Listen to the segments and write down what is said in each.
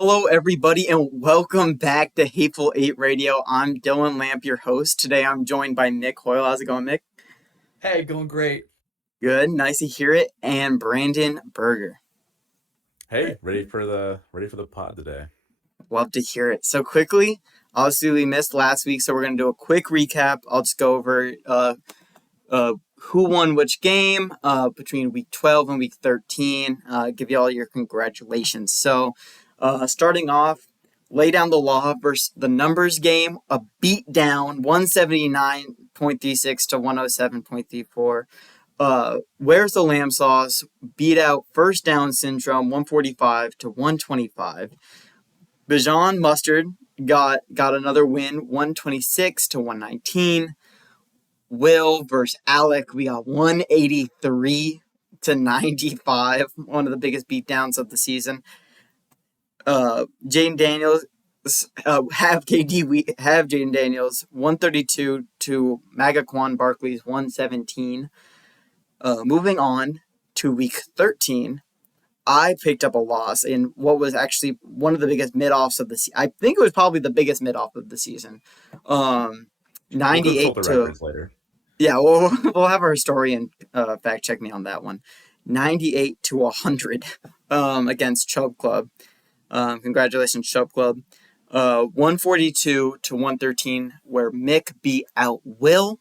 Hello, everybody, and welcome back to Hateful Eight Radio. I'm Dylan Lampe, your host. Today, I'm joined by Mick Hoyle. How's it going, Mick? Hey, going great. Good, nice to hear it. And Brandon Berger. Hey, ready for the pod today. Love to hear it. So quickly, obviously, we missed last week, so we're going to do a quick recap. I'll just go over who won which game between week 12 and week 13. Give you all your congratulations. So, starting off, lay down the law versus the numbers game, a beat down, 179.36 to 107.34. Where's the lamb sauce? Beat out first down syndrome, 145 to 125. Bijan Mustard got another win, 126 to 119. Will versus Alec, we got 183 to 95, one of the biggest beatdowns of the season. Jaden Daniels have Jaden Daniels 132 to Magaquan Barkley's 117. Moving on to week 13, I picked up a loss in what was actually one of the biggest mid-offs of the season. I think it was probably the biggest mid-off of the season. 98 We'll to records later. Yeah, we'll have our historian fact check me on that one. 98 to 100 against Chubb Club. Congratulations, Chubb Club. 142 to 113, where Mick beat out Will.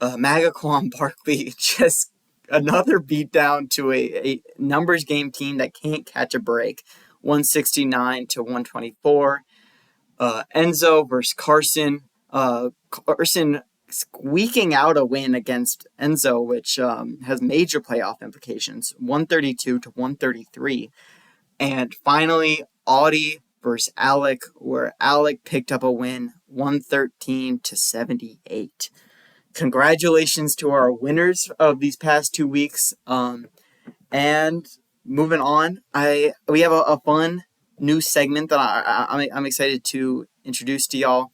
Magaquan Barkley just another beatdown to a numbers game team that can't catch a break. 169 to 124. Enzo versus Carson. Carson squeaking out a win against Enzo, which has major playoff implications, 132 to 133. And finally, Audie versus Alec, where Alec picked up a win, 113 to 78. Congratulations to our winners of these past 2 weeks. And moving on, we have a fun new segment that I'm excited to introduce to y'all.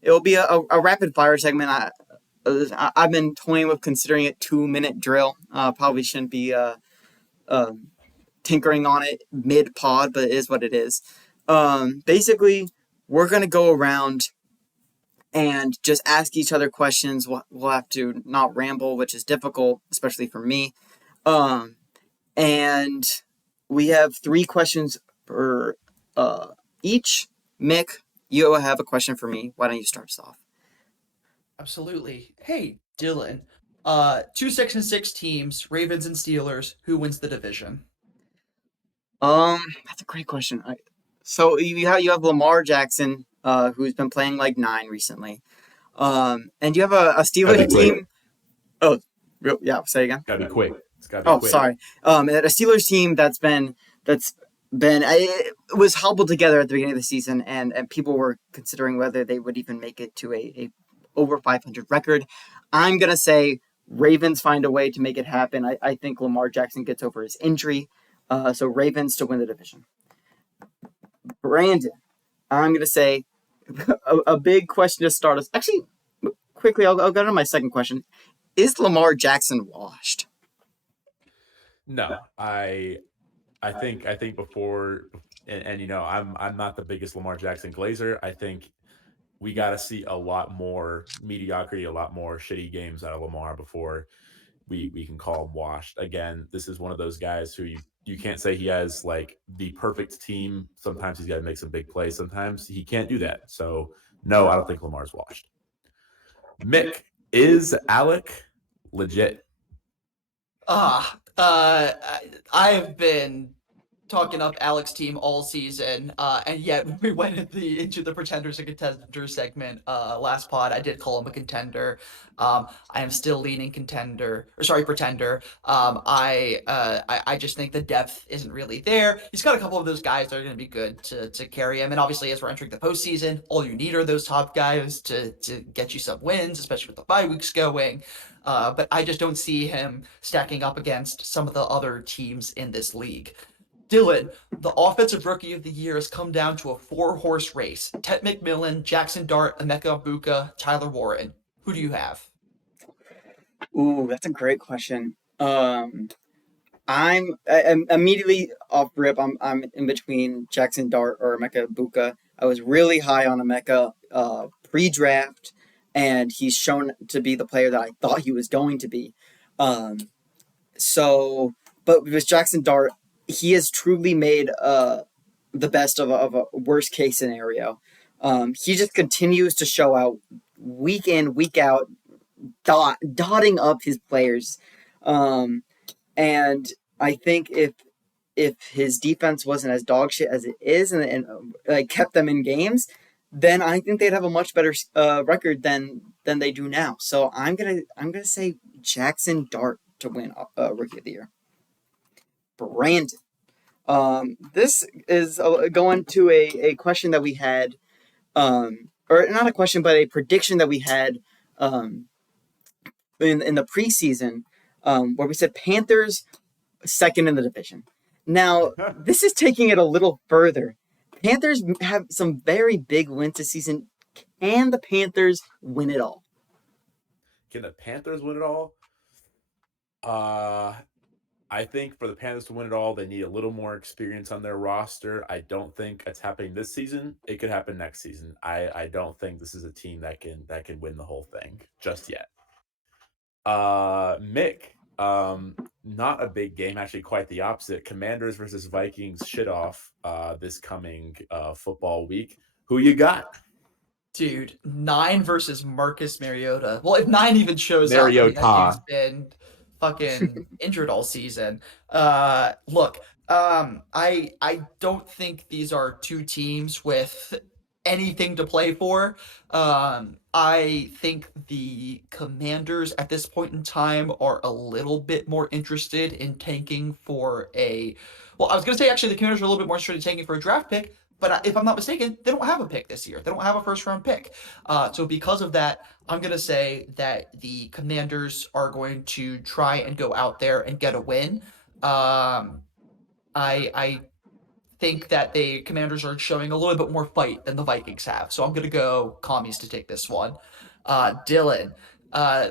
It'll be a rapid fire segment. I've been toying with considering it 2-minute drill. Probably shouldn't be tinkering on it mid pod, but it is what it is. Basically, we're gonna go around and just ask each other questions. We'll have to not ramble, which is difficult, especially for me. And we have 3 questions per each. Mick, you have a question for me. Why don't you start us off? Absolutely. Hey, Dylan. 2 6-6 teams, Ravens and Steelers. Who wins the division? That's a great question. So you have Lamar Jackson, who's been playing like 9 recently. And you have a Steelers team. Oh, yeah. Say again. Gotta be quick. It's gotta be quick. Sorry. And a Steelers team that's been it was hobbled together at the beginning of the season, and people were considering whether they would even make it to a over 500 record. I'm gonna say Ravens find a way to make it happen. I think Lamar Jackson gets over his injury, so Ravens to win the division. Brandon, I'm gonna say a big question to start us. Actually, quickly, I'll go to my second question. Is Lamar Jackson washed? No, I think before, and I'm not the biggest Lamar Jackson glazer. I think we got to see a lot more mediocrity, a lot more shitty games out of Lamar before we can call him washed. Again, this is one of those guys who you can't say he has like the perfect team. Sometimes he's got to make some big plays. Sometimes he can't do that. So no, I don't think Lamar's washed. Mick, is Alec legit? I have been talking up Alex's team all season, and yet when we went into the pretenders and contenders segment last pod, I did call him a contender. I am still leaning pretender. I just think the depth isn't really there. He's got a couple of those guys that are going to be good to carry him, and obviously as we're entering the postseason, all you need are those top guys to get you some wins, especially with the bye weeks going. But I just don't see him stacking up against some of the other teams in this league. Dylan, the Offensive Rookie of the Year has come down to a 4-horse race. Ted McMillan, Jackson Dart, Emeka Buka, Tyler Warren. Who do you have? Ooh, that's a great question. I'm immediately off rip. I'm in between Jackson Dart or Emeka Buka. I was really high on Emeka pre-draft, and he's shown to be the player that I thought he was going to be. Um, so, but with Jackson Dart, he has truly made the best of a worst case scenario. He just continues to show out week in, week out, dotting up his players. Um, and I think if his defense wasn't as dog shit as it is, and like kept them in games, then I think they'd have a much better record than they do now. So I'm gonna say Jackson Dart to win Rookie of the Year. Brandon. This is going to a question that we had, or not a question, but a prediction that we had in the preseason, where we said Panthers second in the division. Now, this is taking it a little further. Panthers have some very big wins this season. Can the Panthers win it all? Can the Panthers win it all? I think for the Panthers to win it all, they need a little more experience on their roster. I don't think it's happening this season. It could happen next season. I don't think this is a team that can win the whole thing just yet. Mick, not a big game, actually quite the opposite. Commanders versus Vikings shit off this coming football week. Who you got? Dude, 9 versus Marcus Mariota. Well, if 9 even shows up, I mean, that Mariota. dude's been fucking injured all season. Look, I don't think these are two teams with anything to play for. I think the Commanders at this point in time are a little bit more interested in tanking for a. Well, I was gonna say actually the Commanders are a little bit more interested in tanking for a draft pick. But if I'm not mistaken, they don't have a pick this year. They don't have a first round pick. So because of that, I'm going to say that the Commanders are going to try and go out there and get a win. I think that the Commanders are showing a little bit more fight than the Vikings have. So I'm going to go Commies to take this one. Dylan,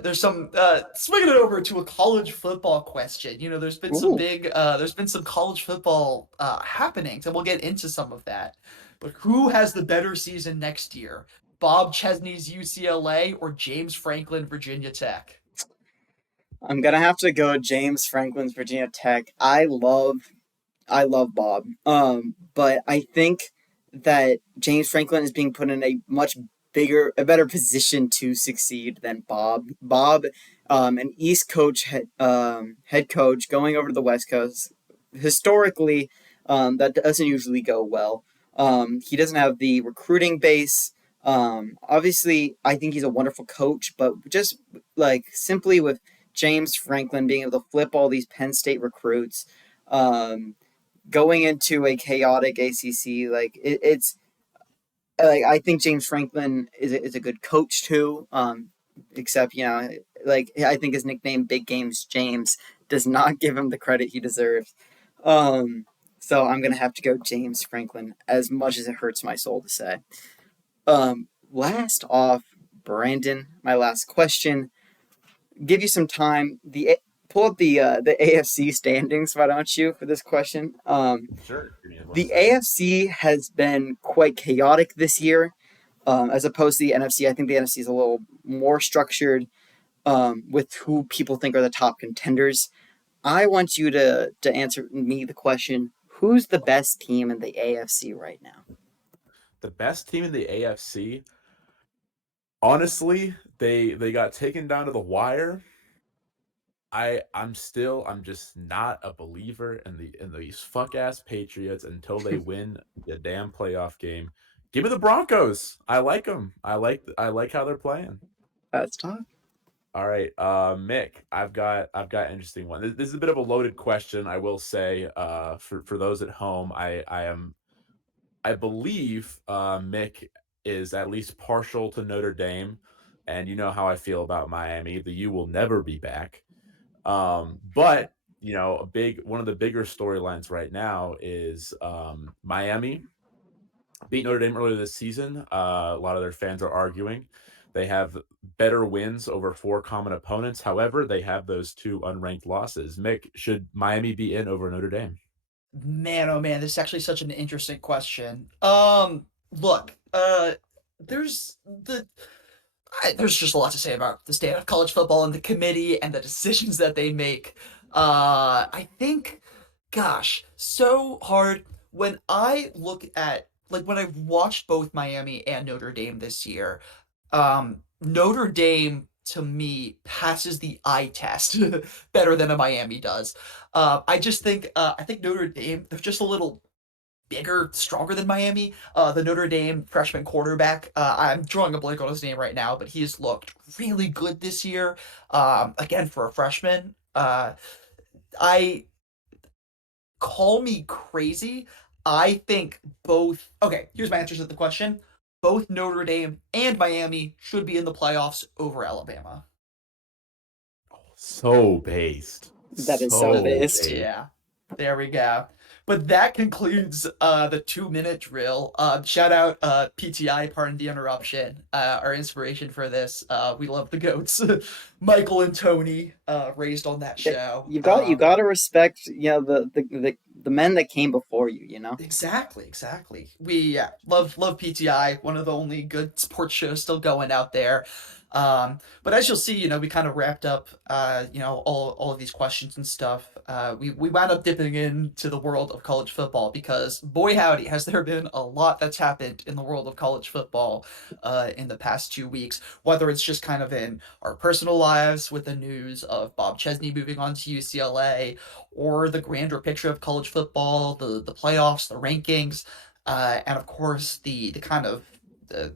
there's some swinging it over to a college football question. You know, there's been some college football happenings, and we'll get into some of that. But who has the better season next year? Bob Chesney's UCLA or James Franklin Virginia Tech? I'm gonna have to go James Franklin's Virginia Tech. I love Bob. But I think that James Franklin is being put in a a better position to succeed than Bob. Bob, an East coach, head coach, going over to the West Coast. Historically, that doesn't usually go well. He doesn't have the recruiting base. Obviously, I think he's a wonderful coach, but just like simply with James Franklin being able to flip all these Penn State recruits, going into a chaotic ACC, it's like I think James Franklin is a good coach too. Except like I think his nickname Big Games James does not give him the credit he deserves. So I'm gonna have to go James Franklin, as much as it hurts my soul to say. Last off, Brandon, my last question. Give you some time. Pull up the AFC standings. Why don't you for this question? Sure. The AFC has been quite chaotic this year, as opposed to the NFC. I think the NFC is a little more structured, with who people think are the top contenders. I want you to answer me the question: who's the best team in the AFC right now? The best team in the AFC, honestly, they got taken down to the wire. I'm just not a believer in these fuck ass Patriots until they win the damn playoff game. Give me the Broncos. I like them. I like how they're playing. That's tough. All right, Mick, I've got an interesting one. This is a bit of a loaded question, I will say. For those at home, I believe Mick is at least partial to Notre Dame, and you know how I feel about Miami. The U will never be back. But one of the bigger storylines right now is Miami beat Notre Dame earlier this season. A lot of their fans are arguing They have better wins over 4 common opponents. However, they have those 2 unranked losses. Mick, should Miami be in over Notre Dame? Man, oh man, this is actually such an interesting question. Look, there's there's just a lot to say about the state of college football and the committee and the decisions that they make. I think, gosh, so hard when I look at when I've watched both Miami and Notre Dame this year. Notre Dame to me passes the eye test better than a Miami does. I think Notre Dame, they're just a little bigger, stronger than Miami. The Notre Dame freshman quarterback, I'm drawing a blank on his name right now, but he's looked really good this year. Again, for a freshman. I Call me crazy. I think both. Okay, here's my answers to the question. Both Notre Dame and Miami should be in the playoffs over Alabama. So based. That is so based. Yeah, there we go. But that concludes the 2-minute drill. Shout out PTI, pardon the interruption, our inspiration for this. We love the goats, Michael and Tony, raised on that show. You got to respect the men that came before you. You know. Exactly. We love PTI, one of the only good sports shows still going out there. But as you'll see, we kind of wrapped up, all of these questions and stuff. We wound up dipping into the world of college football because, boy howdy, has there been a lot that's happened in the world of college football in the past 2 weeks, whether it's just kind of in our personal lives with the news of Bob Chesney moving on to UCLA, or the grander picture of college football, the playoffs, the rankings, and of course the kind of the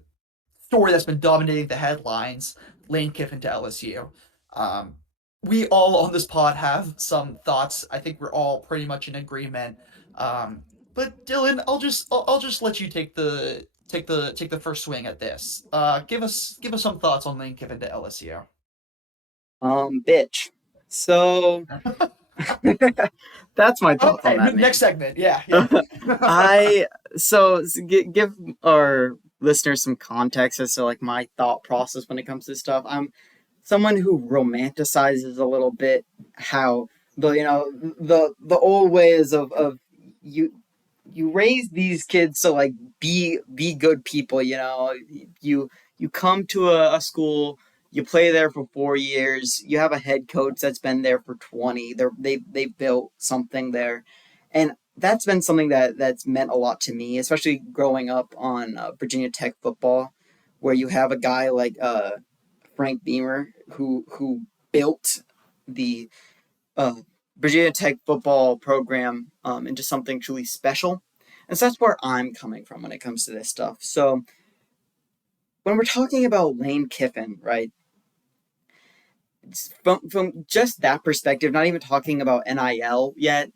story that's been dominating the headlines, Lane Kiffin to LSU. We all on this pod have some thoughts. I think we're all pretty much in agreement. But Dylan, I'll just let you take the first swing at this. Give us some thoughts on Lane Kiffin to LSU. Bitch. So that's my thoughts on that. Next segment, yeah. Give our listeners some context as to my thought process when it comes to stuff. I'm someone who romanticizes a little bit how the old ways of you raise these kids to be good people. You come to a school, you play there for 4 years, you have a head coach that's been there for 20. They built something there, and that's been something that's meant a lot to me, especially growing up on Virginia Tech football, where you have a guy like Frank Beamer who built the Virginia Tech football program into something truly special. And so that's where I'm coming from when it comes to this stuff. So when we're talking about Lane Kiffin, right, from just that perspective, not even talking about NIL yet,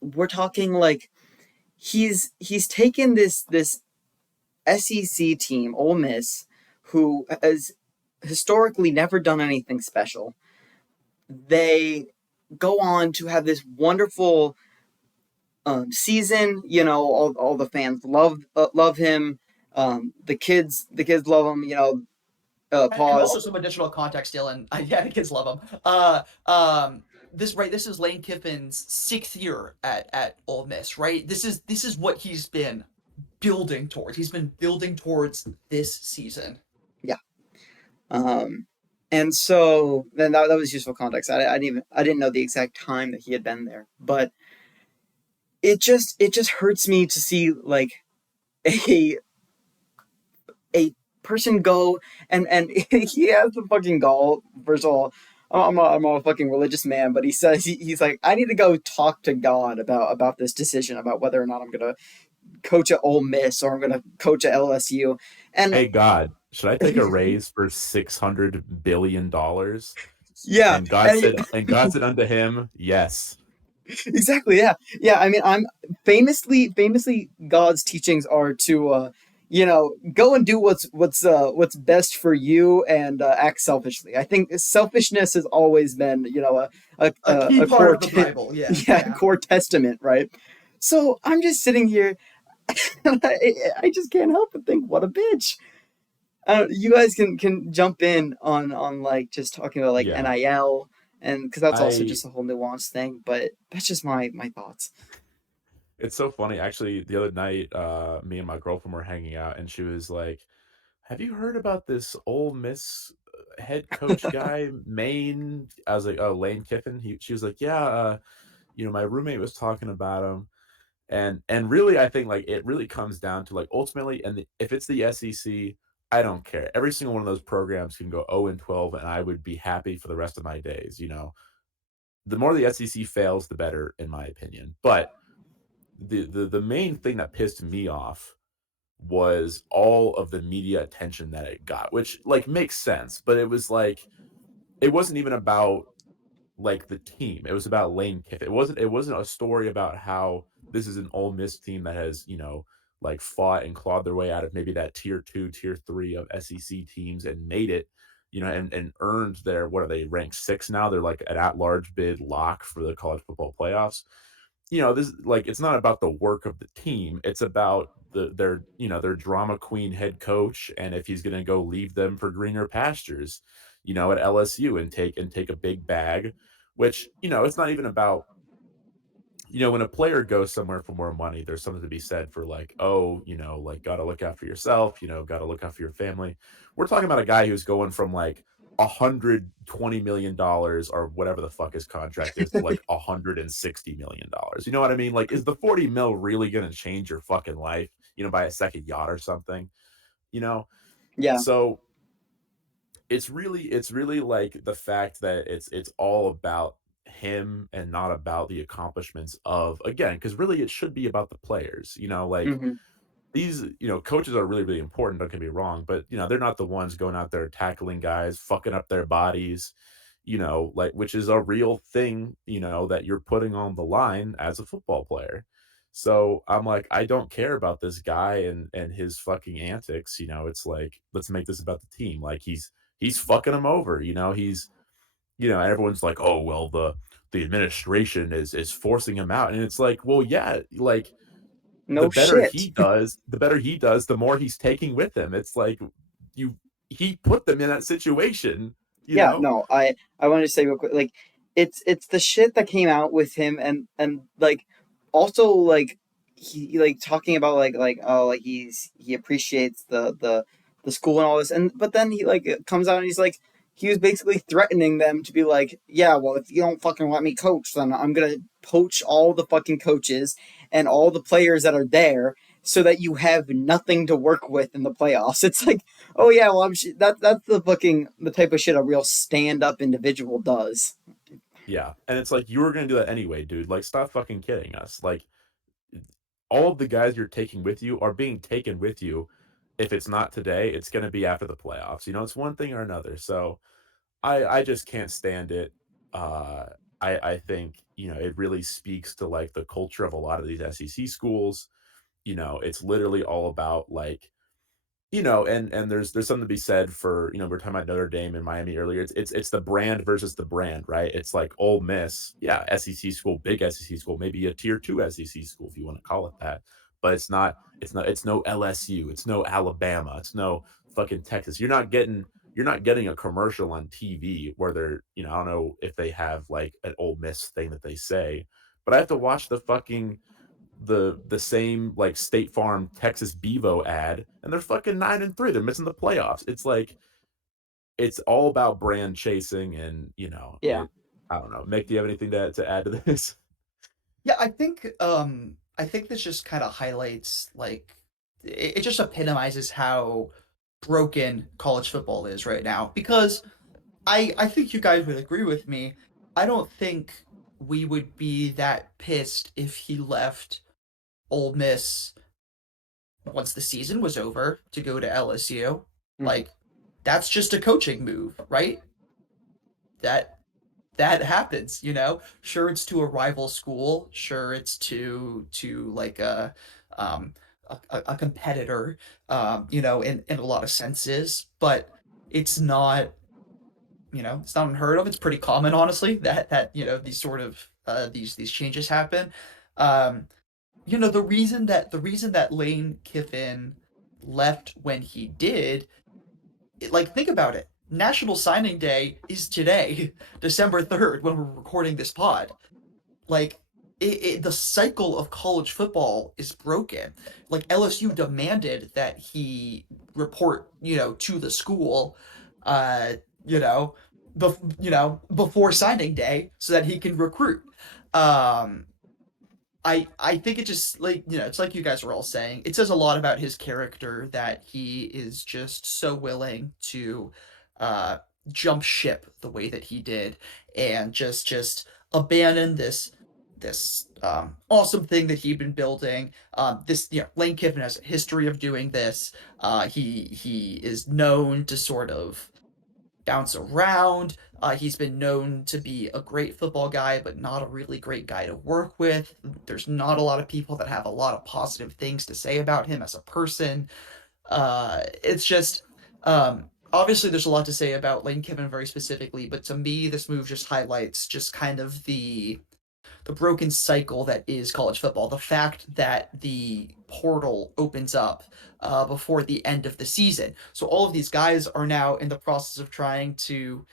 we're talking he's taken this SEC team, Ole Miss, who has historically never done anything special. They go on to have this wonderful season. All the fans love him. The kids love him. Pause. Also, some additional context, Dylan. Yeah, the kids love him. This is Lane Kiffin's 6th year at Ole Miss, right? This is what he's been building towards. He's been building towards this season. Yeah. And so then that was useful context. I didn't know the exact time that he had been there, but it just hurts me to see a person go and he has the fucking gall. First of all, I'm a fucking religious man, but he says he's like, I need to go talk to God about this decision about whether or not I'm gonna coach at Ole Miss or I'm gonna coach at LSU. And hey God, should I take a raise for $600 billion? Yeah. And God said unto him, yes. Exactly. Yeah. I mean, I'm famously God's teachings are to go and do what's best for you and act selfishly. I think selfishness has always been a key part of the Bible. Yeah. Core testament, right? So I'm just sitting here and I just can't help but think, what a bitch. You guys can jump in on like just talking about like Yeah. NIL and because that's also I just a whole nuanced thing. But that's just my thoughts. It's so funny. Actually, the other night, me and my girlfriend were hanging out, and she was like, "Have you heard about this Ole Miss head coach guy, Maine?" I was like, "Oh, Lane Kiffin." She was like, "Yeah, my roommate was talking about him." And really, I think like it really comes down to like ultimately, if it's the SEC, I don't care. Every single one of those programs can go 0-12, and I would be happy for the rest of my days. The more the SEC fails, the better, in my opinion. But the main thing that pissed me off was all of the media attention that it got, which like makes sense, but it was like it wasn't even about like the team. It was about Lane Kiffin. It wasn't a story about how this is an Ole Miss team that has, like fought and clawed their way out of maybe that tier 2, tier 3 of SEC teams and made it, and earned their what are they ranked 6 now? They're like an at-large bid lock for the college football playoffs. This like it's not about the work of the team. It's about their drama queen head coach and if he's going to go leave them for greener pastures, at LSU and take a big bag, which, it's not even about when a player goes somewhere for more money, there's something to be said for like, oh, like gotta look out for yourself, gotta look out for your family. We're talking about a guy who's going from like $120 million or whatever the fuck his contract is to like $160 million. You know what I mean? Like, is the 40 mil really gonna change your fucking life, buy a second yacht or something? You know? Yeah. So it's really like the fact that it's all about him and not about the accomplishments of again because really it should be about the players, like Hmm. these coaches are really really important, don't get me wrong, but they're not the ones going out there tackling guys, fucking up their bodies, like which is a real thing, that you're putting on the line as a football player. So I'm like, I don't care about this guy and his fucking antics. It's like, let's make this about the team. Like he's fucking him over. Everyone's like, oh well, the administration is forcing him out, and it's like, well, yeah, like the No better shit. he does, the more he's taking with him. It's like you he put them in that situation, you Yeah, know? no, I wanted to say real quick, like it's the shit that came out with him and like also like he like talking about like oh like he appreciates the school and all this and but then he like comes out and he's like he was basically threatening them to be like yeah well if you don't fucking let me coach then I'm gonna poach all the fucking coaches and all the players that are there so that you have nothing to work with in the playoffs. It's like oh yeah, well that's the type of shit a real stand up individual does. Yeah, and it's like, you were gonna do that anyway, dude, like, stop fucking kidding us, like, all of the guys you're taking with you are being taken with you. If it's not today, it's gonna be after the playoffs, it's one thing or another, so I just can't stand it. Uh, I think, it really speaks to, like, the culture of a lot of these SEC schools. It's literally all about, like, and there's something to be said for, we're talking about Notre Dame and Miami earlier. It's the brand versus the brand, right? It's like Ole Miss, yeah, SEC school, big SEC school, maybe a tier 2 SEC school if you want to call it that. But it's no LSU, it's no Alabama, it's no fucking Texas. You're not getting a commercial on TV where they're, I don't know if they have like an Ole Miss thing that they say, but I have to watch the same like State Farm Texas Bevo ad, and they're fucking 9-3. They're missing the playoffs. It's like it's all about brand chasing, and Yeah. I don't know. Mick, do you have anything to add to this? Yeah, I think this just kind of highlights like it just epitomizes how broken college football is right now because I think you guys would agree with me. I don't think we would be that pissed if he left Ole Miss once the season was over to go to LSU. Mhm. Like that's just a coaching move, right? That that happens, you know. Sure, it's to a rival school. Sure, it's to like um a competitor, you know, in a lot of senses. But it's not, you know, it's not unheard of. It's pretty common, honestly, that you know these sort of these changes happen. Um, you know, the reason that Lane Kiffin left when he did like, think about it. National Signing Day is today, December 3rd, when we're recording this pod. Like, the cycle of college football is broken. Like, LSU demanded that he report, to the school, uh, you know, before signing day so that he can recruit. Um, I think it just, like, it's like you guys were all saying. It says a lot about his character that he is just so willing to uh jump ship the way that he did, and just abandon this awesome thing that he'd been building. This Lane Kiffin has a history of doing this. He is known to sort of bounce around. He's been known to be a great football guy, but not a really great guy to work with. There's not a lot of people that have a lot of positive things to say about him as a person. It's just, obviously, there's a lot to say about Lane Kiffin very specifically, but to me, this move just highlights just kind of the broken cycle that is college football. The fact that the portal opens up before the end of the season. So all of these guys are now in the process of trying to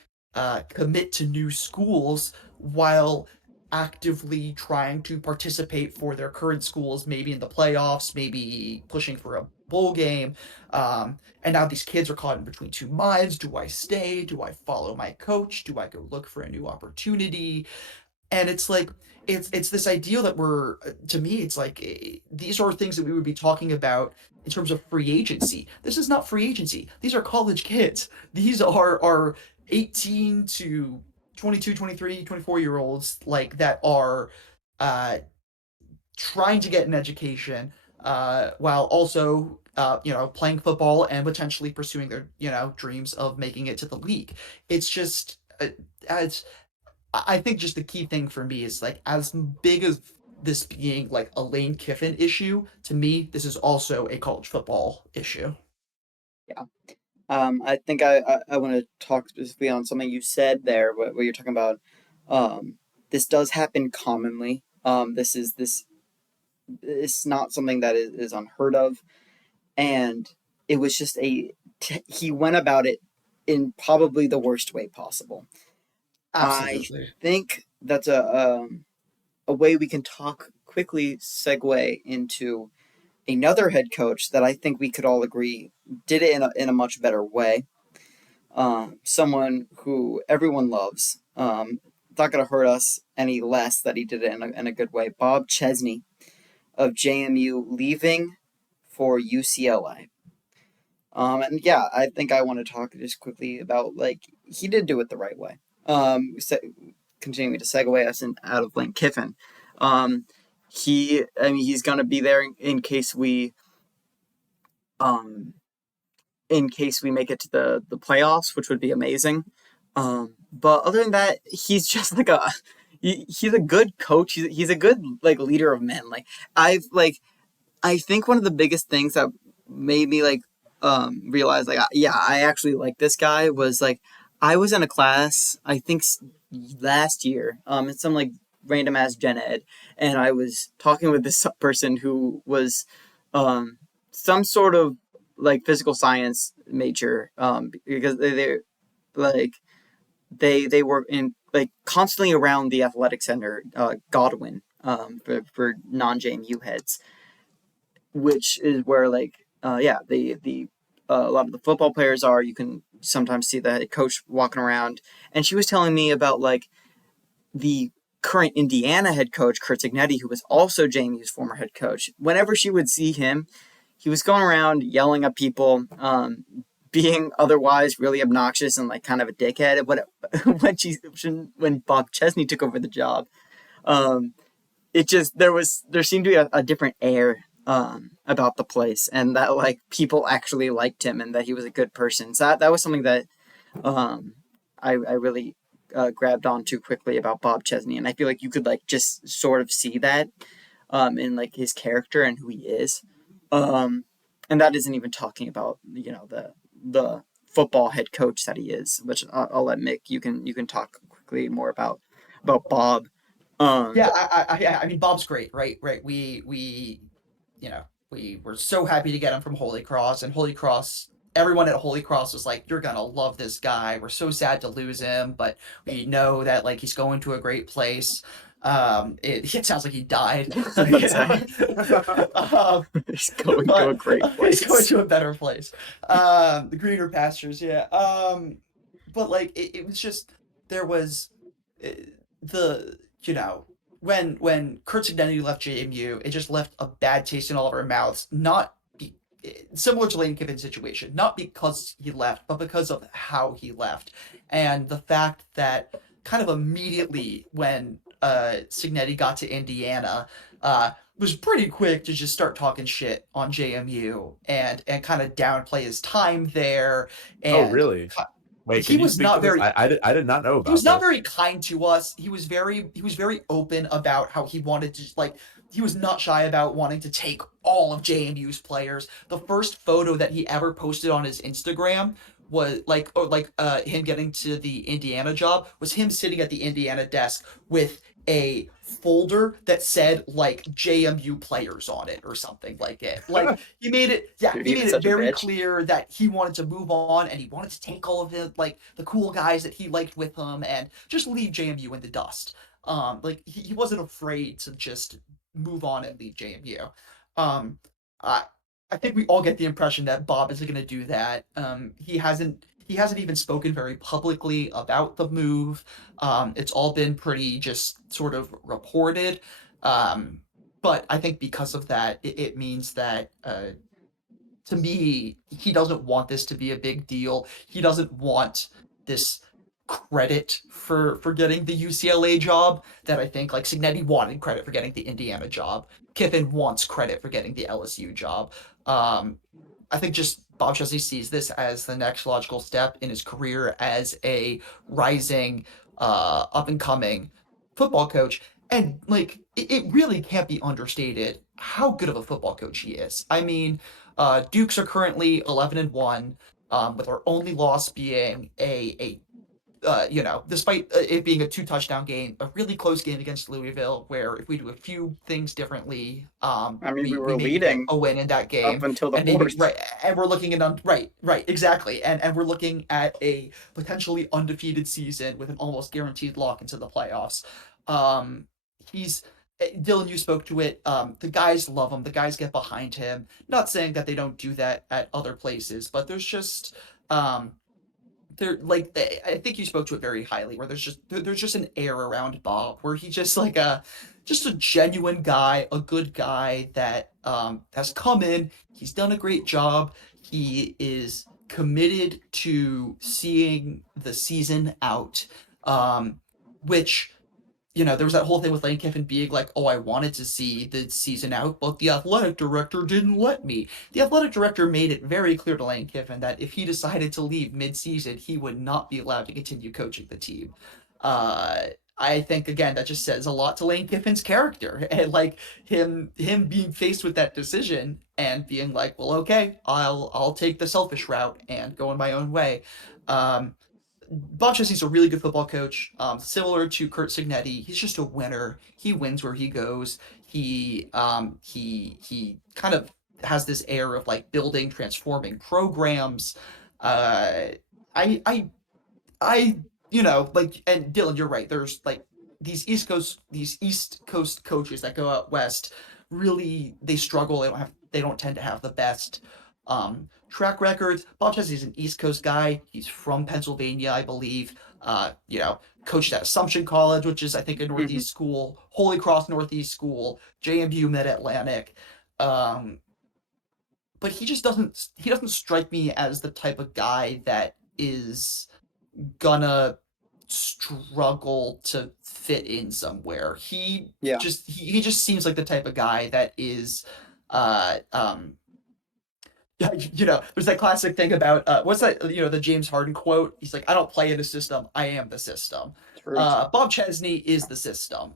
commit to new schools while actively trying to participate for their current schools, maybe in the playoffs, maybe pushing for a bowl game. And now these kids are caught in between two minds. Do I stay? Do I follow my coach? Do I go look for a new opportunity? And it's like, it's this idea that we're to me, it's like, these are things that we would be talking about in terms of free agency. This is not free agency. These are college kids. These are 18 to 22, 23, 24 year olds, like, that are uh trying to get an education, while also playing football and potentially pursuing their dreams of making it to the league. It's just, as I think, just the key thing for me is, like, as big as this being like a Lane Kiffin issue, to me, this is also a college football issue. Yeah. I think I want to talk specifically on something you said there, where you're talking about. This does happen commonly. This is not something that is unheard of, and it was just he went about it in probably the worst way possible. I Absolutely. think that's a way we can quickly segue into another head coach that I think we could all agree did it in a much better way. Someone who everyone loves. It's not going to hurt us any less that he did it in a good way. Bob Chesney of JMU leaving for UCLA. And yeah, I think I want to talk just quickly about, like, he did do it the right way. Continuing to segue us out of Lane Kiffin. He's going to be there in case we make it to the playoffs, which would be amazing. But other than that, he's just like he's a good coach. He's a good, like, leader of men. I think one of the biggest things that made me, like, realize, like, yeah, I actually like this guy was, like, I was in a class, I think last year, it's some, like, random ass gen ed, and I was talking with this person who was some sort of, like, physical science major, because they're like they were in, like, constantly around the athletic center, Godwin, for non JMU heads, which is where, like, the a lot of the football players are. You can sometimes see the head coach walking around, and she was telling me about, like, the current Indiana head coach, Kurt Signetti, who was also JMU's former head coach. Whenever she would see him, he was going around yelling at people, being otherwise really obnoxious and, like, kind of a dickhead. When Bob Chesney took over the job, there seemed to be a different air about the place, and that, like, people actually liked him and that he was a good person. So that was something that I really grabbed on too quickly about Bob Chesney, and I feel like you could, like, just sort of see that in, like, his character and who he is, and that isn't even talking about the football head coach that he is, which I'll let Mick, you can talk quickly more about Bob. Yeah, I mean, Bob's great, right? Right. We were so happy to get him from Holy Cross, and Holy Cross everyone at Holy Cross was like, "You're gonna love this guy. We're so sad to lose him, but we know that like he's going to a great place." It sounds like he died. So yeah, He's going to a but great he's going place. to a better place. The greener pastures. Yeah. But like it was just there was the when Kurt Signetti left JMU, it just left a bad taste in all of our mouths. Not similar to Lane Kiffin's situation, not because he left, but because of how he left, and the fact that kind of immediately when Signetti got to Indiana, was pretty quick to just start talking shit on JMU and kind of downplay his time there, Oh, and really? Wait, he can you was speak to not this? very I did not know he was about not this. very kind to us. He was very open about how he wanted to like he was not shy about wanting to take all of JMU's players. The first photo that he ever posted on his Instagram was him getting to the Indiana job was him sitting at the Indiana desk with a folder that said like JMU players on it or something like it. Like Dude, he he made was it such a very bitch. clear that he wanted to move on and he wanted to take all of the cool guys that he liked with him and just leave JMU in the dust. Like he wasn't afraid to just move on and leave JMU. Um, I I think we all get the impression that Bob isn't going to do that. He hasn't even spoken very publicly about the move. It's all been pretty just sort of reported. Um, but I think because of that, it means that to me, he doesn't want this to be a big deal. He doesn't want this credit for getting the UCLA job that I think like Signetti wanted credit for getting the Indiana job. Kiffin wants credit for getting the LSU job. Um, I think just Bob Chesney sees this as the next logical step in his career as a rising, up and coming football coach. And like, it really can't be understated how good of a football coach he is. I mean, Dukes are currently 11-1, with our only loss being despite it being a 2 touchdown game, a really close game against Louisville, where if we do a few things differently, I mean, we we were maybe get leading a win in that up game, until the and maybe fourth. right, and we're looking at right, exactly, and we're looking at a potentially undefeated season with an almost guaranteed lock into the playoffs. Um, he's Dylan, you spoke to it. The guys love him. The guys get behind him. Not saying that they don't do that at other places, but there's just um, I think you spoke to it very highly where there's just an air around Bob where he's just like a genuine guy, a good guy that has come in, he's done a great job, he is committed to seeing the season out, which there was that whole thing with Lane Kiffin being like, "Oh, I wanted to see the season out, but the athletic director didn't let me." The athletic director made it very clear to Lane Kiffin that if he decided to leave mid-season, he would not be allowed to continue coaching the team. Uh, I think again that just says a lot to Lane Kiffin's character and like him being faced with that decision and being like, "Well, okay, I'll take the selfish route and go in my own way." Um, Bob Chesney's a really good football coach. Similar to Kurt Signetti, he's just a winner. He wins where he goes. He kind of has this air of like building, transforming programs. Uh, I I I like, and Dylan, you're right. There's like these East Coast coaches that go out west. Really, they struggle. They don't tend to have the best track records. Bob Chesney's an East Coast guy. He's from Pennsylvania, I believe. Coached at Assumption College, which is I think a Mhm. Northeast school. Holy Cross Northeast School. JMU Mid Atlantic. Um, but he doesn't strike me as the type of guy that is gonna struggle to fit in somewhere. Yeah. He just seems like the type of guy that is uh um there's that classic thing about what's that, the James Harden quote? He's like, I don't play in the system, I am the system. Truth. Bob Chesney is the system.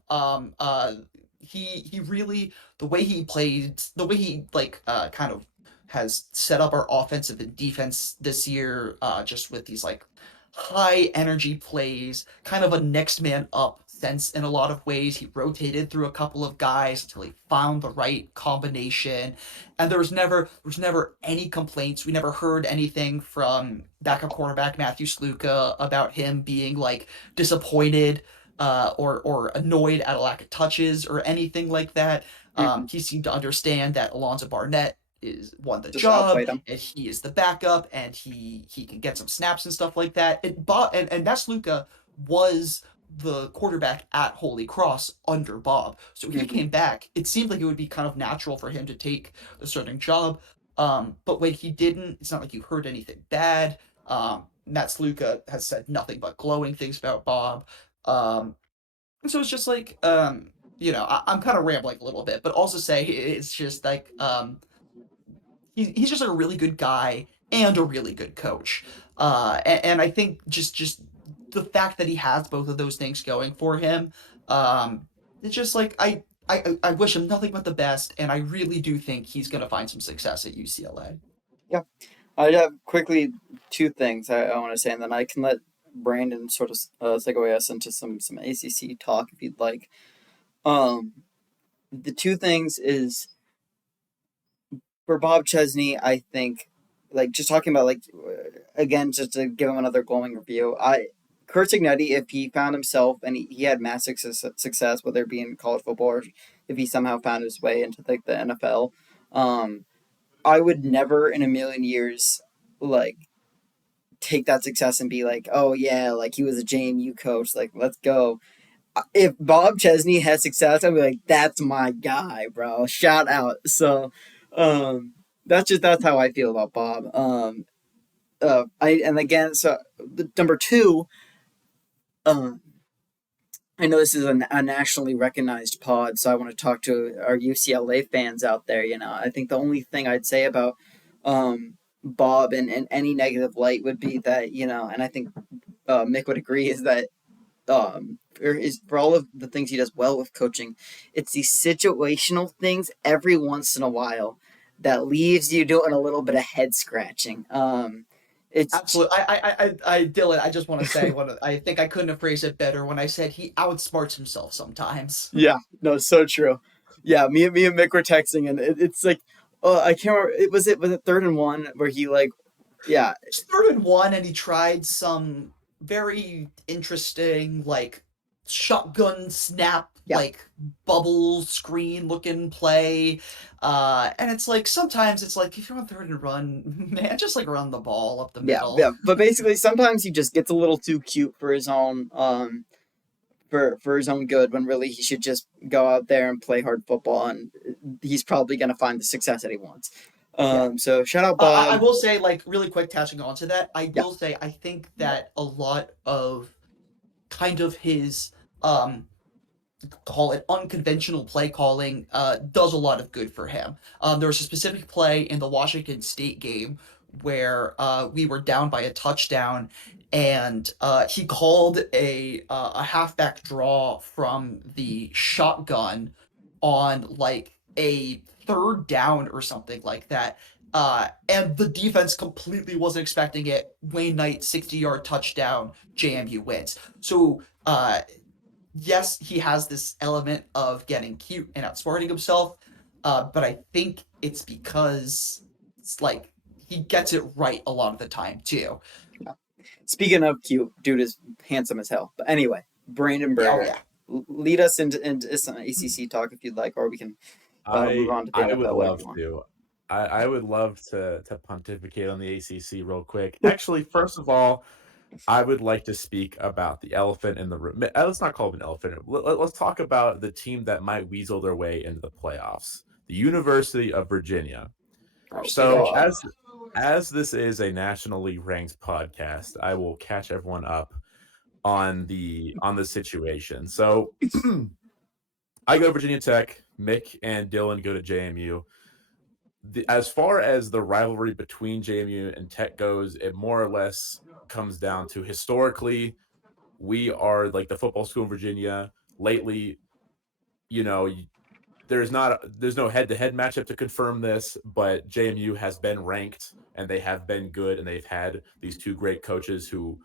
He really, the way he played, the way he like kind of has set up our offensive and defense this year, just with these like high energy plays, kind of a next man up sense in a lot of ways. He rotated through a couple of guys until he found the right combination, and there was never any complaints. We never heard anything from backup quarterback Matthew Sluka about him being like disappointed or annoyed at a lack of touches or anything like that. He seemed to understand that Alonzo Barnett won the Just job, outplayed him. and he is the backup, and he can get some snaps and stuff like that. And Matt Sluka was the quarterback at Holy Cross under Bob. So he came back. It seemed like it would be kind of natural for him to take the starting job. But when he didn't, it's not like you heard anything bad. Matt Sluka has said nothing but glowing things about Bob. And so it's just like, I'm kind of rambling a little bit, but also say it's just like, he's just like a really good guy and a really good coach. And I think just the fact that he has both of those things going for him, it's just like I wish him nothing but the best, and I really do think he's gonna find some success at UCLA. Yeah. I have quickly two things I want to say, and then I can let Brandon sort of segue us into some ACC talk if you'd like. The two things is for Bob Chesney, I think, like just talking about like again, just to give him another glowing review. Kurt Signetti, if he found himself and he had massive success, whether it be in college football or if he somehow found his way into like the NFL, I would never in a million years like take that success and be like, oh yeah, like he was a JMU coach, like let's go. If Bob Chesney has success, I'd be like, that's my guy, bro. Shout out. So, that's how I feel about Bob. Number two, I know this is a nationally recognized pod, so I want to talk to our UCLA fans out there. I think the only thing I'd say about Bob in any negative light would be that, and I think Mick would agree, is that for all of the things he does well with coaching, it's these situational things every once in a while that leaves you doing a little bit of head scratching. It's Absolutely. Dylan, I just want to say I think I couldn't have phrased it better when I said he outsmarts himself sometimes. Yeah, no, so true. Yeah, me and Mick were texting, and it's like, I can't remember. Was it 3rd and 1 where he like, yeah, It's 3rd and 1, and he tried some very interesting like shotgun snap, Yeah. like bubble screen looking play. And it's like sometimes it's like if you're on 3rd and run, man, just like run the ball up the middle. Yeah. But basically, sometimes he just gets a little too cute for his own for his own good, when really he should just go out there and play hard football, and he's probably going to find the success that he wants. So shout out Bob. I will say, like, really quick, touching on to that, I will say I think that a lot of kind of his call it unconventional play calling does a lot of good for him. There was a specific play in the Washington State game where we were down by a touchdown, and he called a halfback draw from the shotgun on like a 3rd down or something like that. And the defense completely wasn't expecting it. Wayne Knight, 60-yard touchdown, JMU wins. So, yes, he has this element of getting cute and outsmarting himself, but I think it's because it's like he gets it right a lot of the time too. Speaking of cute, dude is handsome as hell. But anyway, Brandon Berger, lead us into some ACC talk if you'd like, or we can move on to the NFL. I would love to pontificate on the ACC real quick. Actually, first of all, I would like to speak about the elephant in the room. Let's not call it an elephant. Let's talk about the team that might weasel their way into the playoffs, the University of Virginia. So as this is a nationally ranked podcast, I will catch everyone up on the situation. So I go to Virginia Tech, Mick and Dylan go to JMU. As far as the rivalry between JMU and Tech goes, it more or less comes down to historically, we are like the football school in Virginia. Lately, there's no head-to-head matchup to confirm this, but JMU has been ranked and they have been good, and they've had these two great coaches who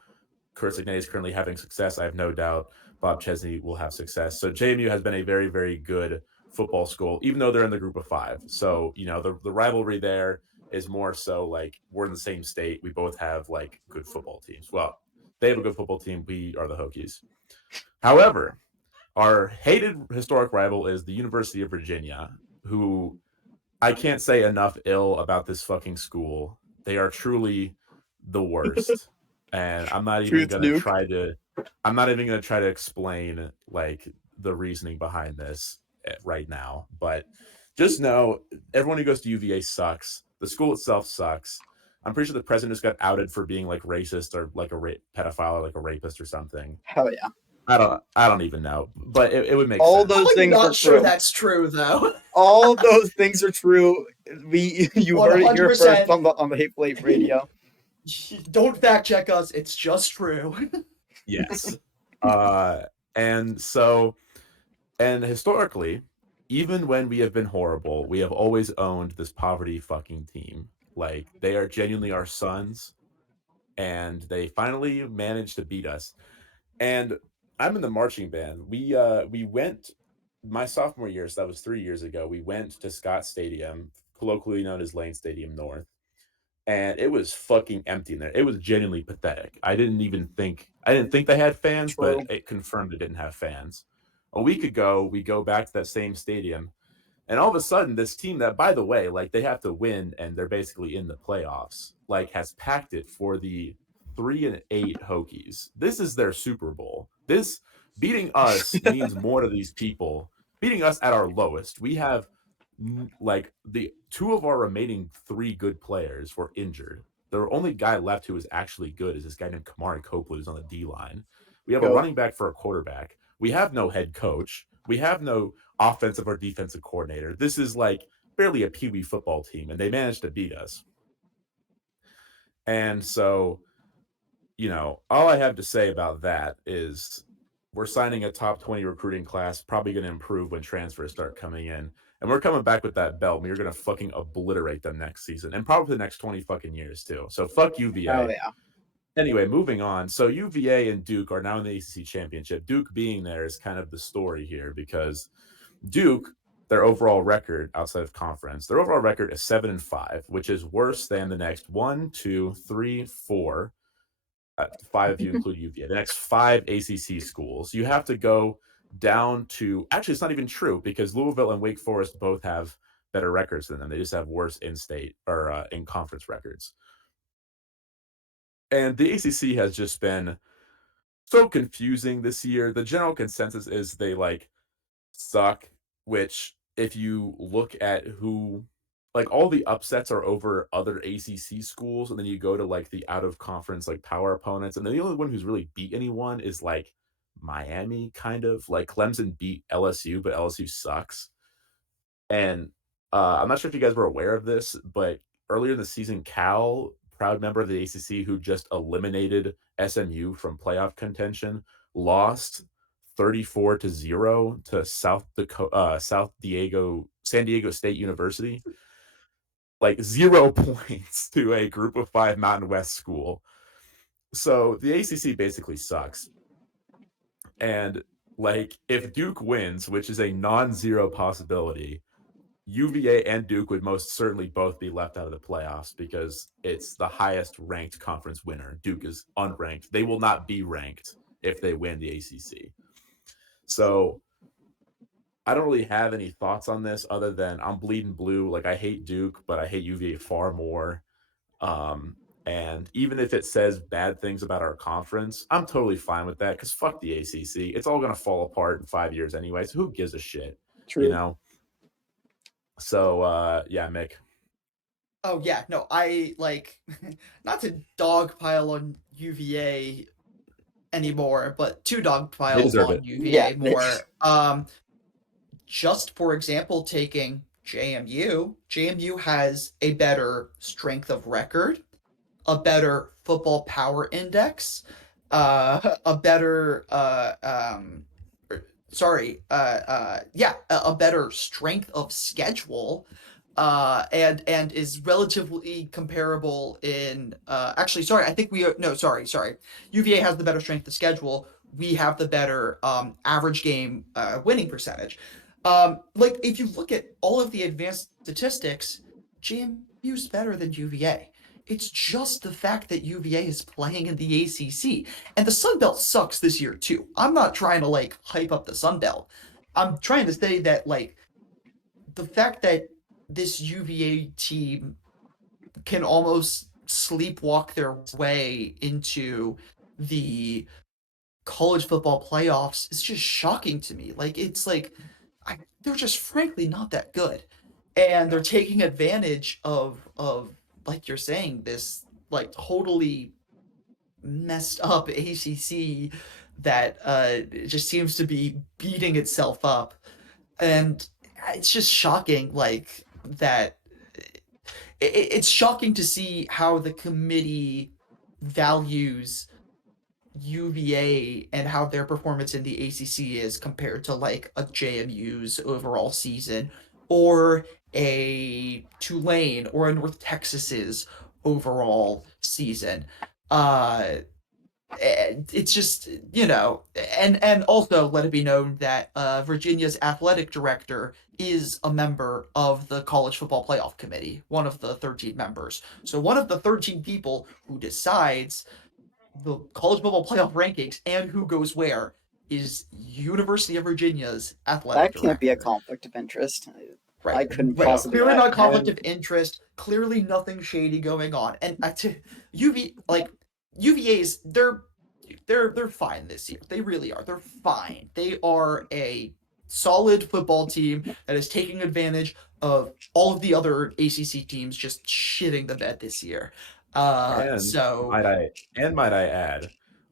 Kurt Signetti is currently having success, I have no doubt. Bob Chesney will have success. So JMU has been a very, very good football school, even though they're in the group of 5. So, the rivalry there is more so like we're in the same state. We both have like good football teams. Well, they have a good football team. We are the Hokies. However, our hated historic rival is the University of Virginia, who I can't say enough ill about this fucking school. They are truly the worst. And I'm not even Truth, going to Duke. try to explain like the reasoning behind this right now, but just know everyone who goes to UVA sucks. The school itself sucks. I'm pretty sure the president just got outed for being like racist or like a pedophile or like a rapist or something. Hell yeah. I don't even know, but it would make All sense. those I'm things not are sure true. that's true though. All those things are true. You heard it here 100%. first on the Hateful Eight radio. Don't fact check us. It's just true. Yes. And historically, even when we have been horrible, we have always owned this poverty fucking team. Like, they are genuinely our sons, and they finally managed to beat us. And I'm in the marching band. We went my sophomore year, so that was 3 years ago. We went to Scott Stadium, colloquially known as Lane Stadium North, and it was fucking empty in there. It was genuinely pathetic. I didn't think they had fans, True. but it confirmed it didn't have fans. A week ago, we go back to that same stadium, and all of a sudden, this team that, by the way, like they have to win and they're basically in the playoffs, like has packed it for the 3-8 Hokies. This is their Super Bowl. This beating us means more to these people. Beating us at our lowest. We have like the 2 of our remaining 3 good players were injured. The only guy left who is actually good is this guy named Kamari Copeland who's on the D line. We have a running back for a quarterback. We have no head coach. We have no offensive or defensive coordinator. This is like barely a peewee football team, and they managed to beat us. And so, all I have to say about that is we're signing a top 20 recruiting class, probably going to improve when transfers start coming in. And we're coming back with that belt, and you're going to fucking obliterate them next season, and probably the next 20 fucking years, too. So fuck UVA. Hell yeah. Anyway, moving on. So UVA and Duke are now in the ACC championship. Duke being there is kind of the story here because Duke, their overall record outside of conference, their overall record is 7-5, which is worse than the next 1, 2, 3, 4. 5 if you include UVA. The next 5 ACC schools. You have to go down to, actually, it's not even true because Louisville and Wake Forest both have better records than them. They just have worse in-state or in conference records. And the ACC has just been so confusing this year. The general consensus is they like suck, which if you look at who, like all the upsets are over other ACC schools, and then you go to like the out of conference like power opponents, and then the only one who's really beat anyone is like Miami, kind of like Clemson beat LSU, but LSU sucks. And I'm not sure if you guys were aware of this, but earlier in the season, Cal, proud member of the ACC who just eliminated SMU from playoff contention, lost 34-0 to San Diego State University. Like 0 points to a group of 5 Mountain West school. So the ACC basically sucks. And like if Duke wins, which is a non-zero possibility, UVA and Duke would most certainly both be left out of the playoffs because it's the highest ranked conference winner. Duke is unranked. They will not be ranked if they win the ACC. So I don't really have any thoughts on this other than I'm bleeding blue. Like I hate Duke, but I hate UVA far more. And even if it says bad things about our conference, I'm totally fine with that because fuck the ACC. It's all going to fall apart in 5 years anyway. So who gives a shit? True. So, yeah, Mick. Oh, yeah. No, I like not to dogpile on UVA anymore, but to dogpile on UVA more. Just for example, taking JMU. JMU has a better strength of record, a better football power index, a better a better strength of schedule, and is relatively comparable in UVA has the better strength of schedule, we have the better average game winning percentage. Like if you look at all of the advanced statistics, JMU's better than UVA. It's just the fact that UVA is playing in the ACC, and the Sun Belt sucks this year too. I'm not trying to like hype up the Sun Belt. I'm trying to say that like the fact that this UVA team can almost sleepwalk their way into the college football playoffs is just shocking to me. Like it's like they're just frankly not that good, and they're taking advantage of like you're saying this like totally messed up ACC that just seems to be beating itself up, and it's just shocking like that. It's shocking to see how the committee values UVA and how their performance in the ACC is compared to like a JMU's overall season or a Tulane or a North Texas's overall season. Uh, it's just and also let it be known that Virginia's athletic director is a member of the college football playoff committee, one of the 13 members. So one of the 13 people who decides the college football playoff rankings and who goes where is University of Virginia's athletic That can't be a director. conflict of interest. Right. I couldn't Right. possibly. Clearly not conflict of interest. Clearly nothing shady going on. And UVA's they're fine this year. They really are. They're fine. They are a solid football team that is taking advantage of all of the other ACC teams just shitting the bed this year. And So might I add,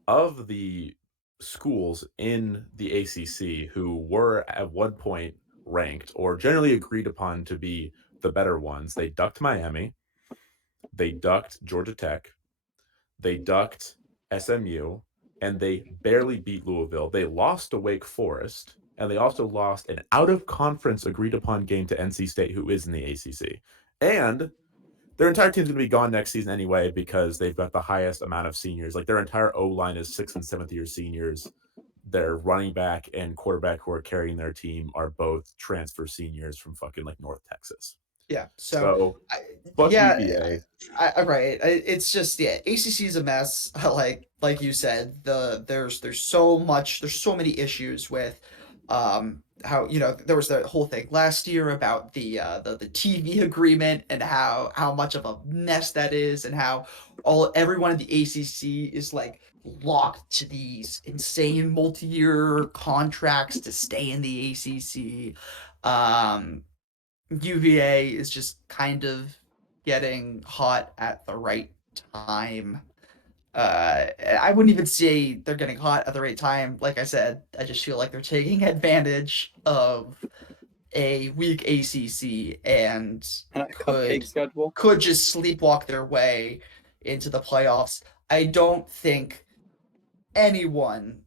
of the schools in the ACC who were at one point ranked or generally agreed upon to be the better ones, they ducked Miami, they ducked Georgia Tech, they ducked SMU, and they barely beat Louisville. They lost to Wake Forest, and they also lost an out-of-conference agreed-upon game to NC State, who is in the ACC. And their entire team's going to be gone next season anyway because they've got the highest amount of seniors. Like their entire O-line is 6th and 7th year seniors. Their running back and quarterback who are carrying their team are both transfer seniors from fucking like North Texas. yeah. So So I, fuck yeah, UVA. right. It's just ACC is a mess. Like you said, there's so much, there's so many issues with how there was the whole thing last year about the TV agreement and how much of a mess that is and how everyone in the ACC is like locked to these insane multi-year contracts to stay in the ACC. UVA is just kind of getting hot at the right time. I wouldn't even say they're getting hot at the right time. Like I said, I just feel like they're taking advantage of a weak ACC and And a cupcake schedule. could just sleepwalk their way into the playoffs. I don't think anyone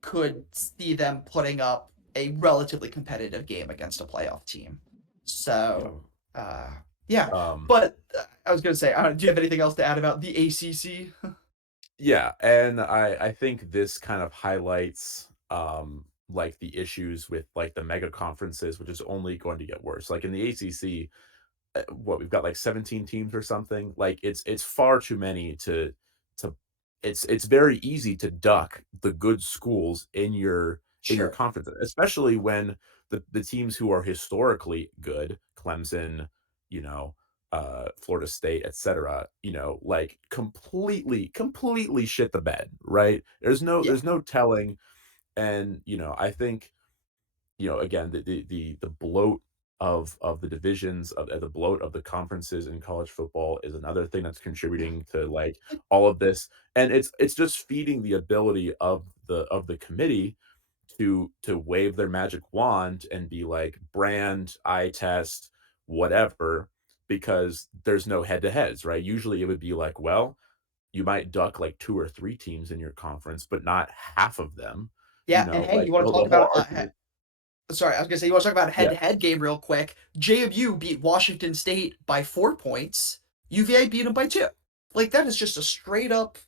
could see them putting up a relatively competitive game against a playoff team. So, yeah. But I was going to say, do you have anything else to add about the ACC? Yeah, and I think this kind of highlights like the issues with like the mega conferences, which is only going to get worse. Like in the ACC, what we've got like 17 teams or something. Like it's far too many to it's very easy to duck the good schools in your Sure. conference, especially when the teams who are historically good, Clemson, you know, Florida State, etc., like completely shit the bed, right? Yeah. There's no telling. And I think again, the bloat of the divisions of the bloat of the conferences in college football is another thing that's contributing to like all of this, and it's just feeding the ability of the committee to wave their magic wand and be like brand, eye test, whatever, because there's no head to heads, right? Usually it would be like, well, you might duck like two or three teams in your conference, but not half of them. Yeah. And hey, Like you want to the talk whole about argument. sorry, I was gonna say you want to talk about a Yeah. head-to-head game real quick. JMU beat Washington State by 4 points. UVA beat them by 2. Like that is just a straight up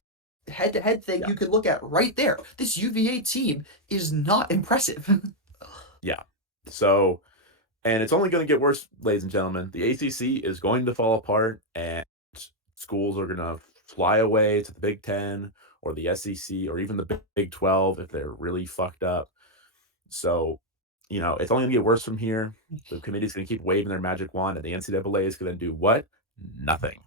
head-to-head thing Yeah. you could look at right there. This UVA team is not impressive. Yeah. So, and it's only going to get worse, ladies and gentlemen. The ACC is going to fall apart, and schools are going to fly away to the Big Ten or the SEC or even the Big 12 if they're really fucked up. So, it's only going to get worse from here. The committee's going to keep waving their magic wand, and the NCAA is going to do what? Nothing.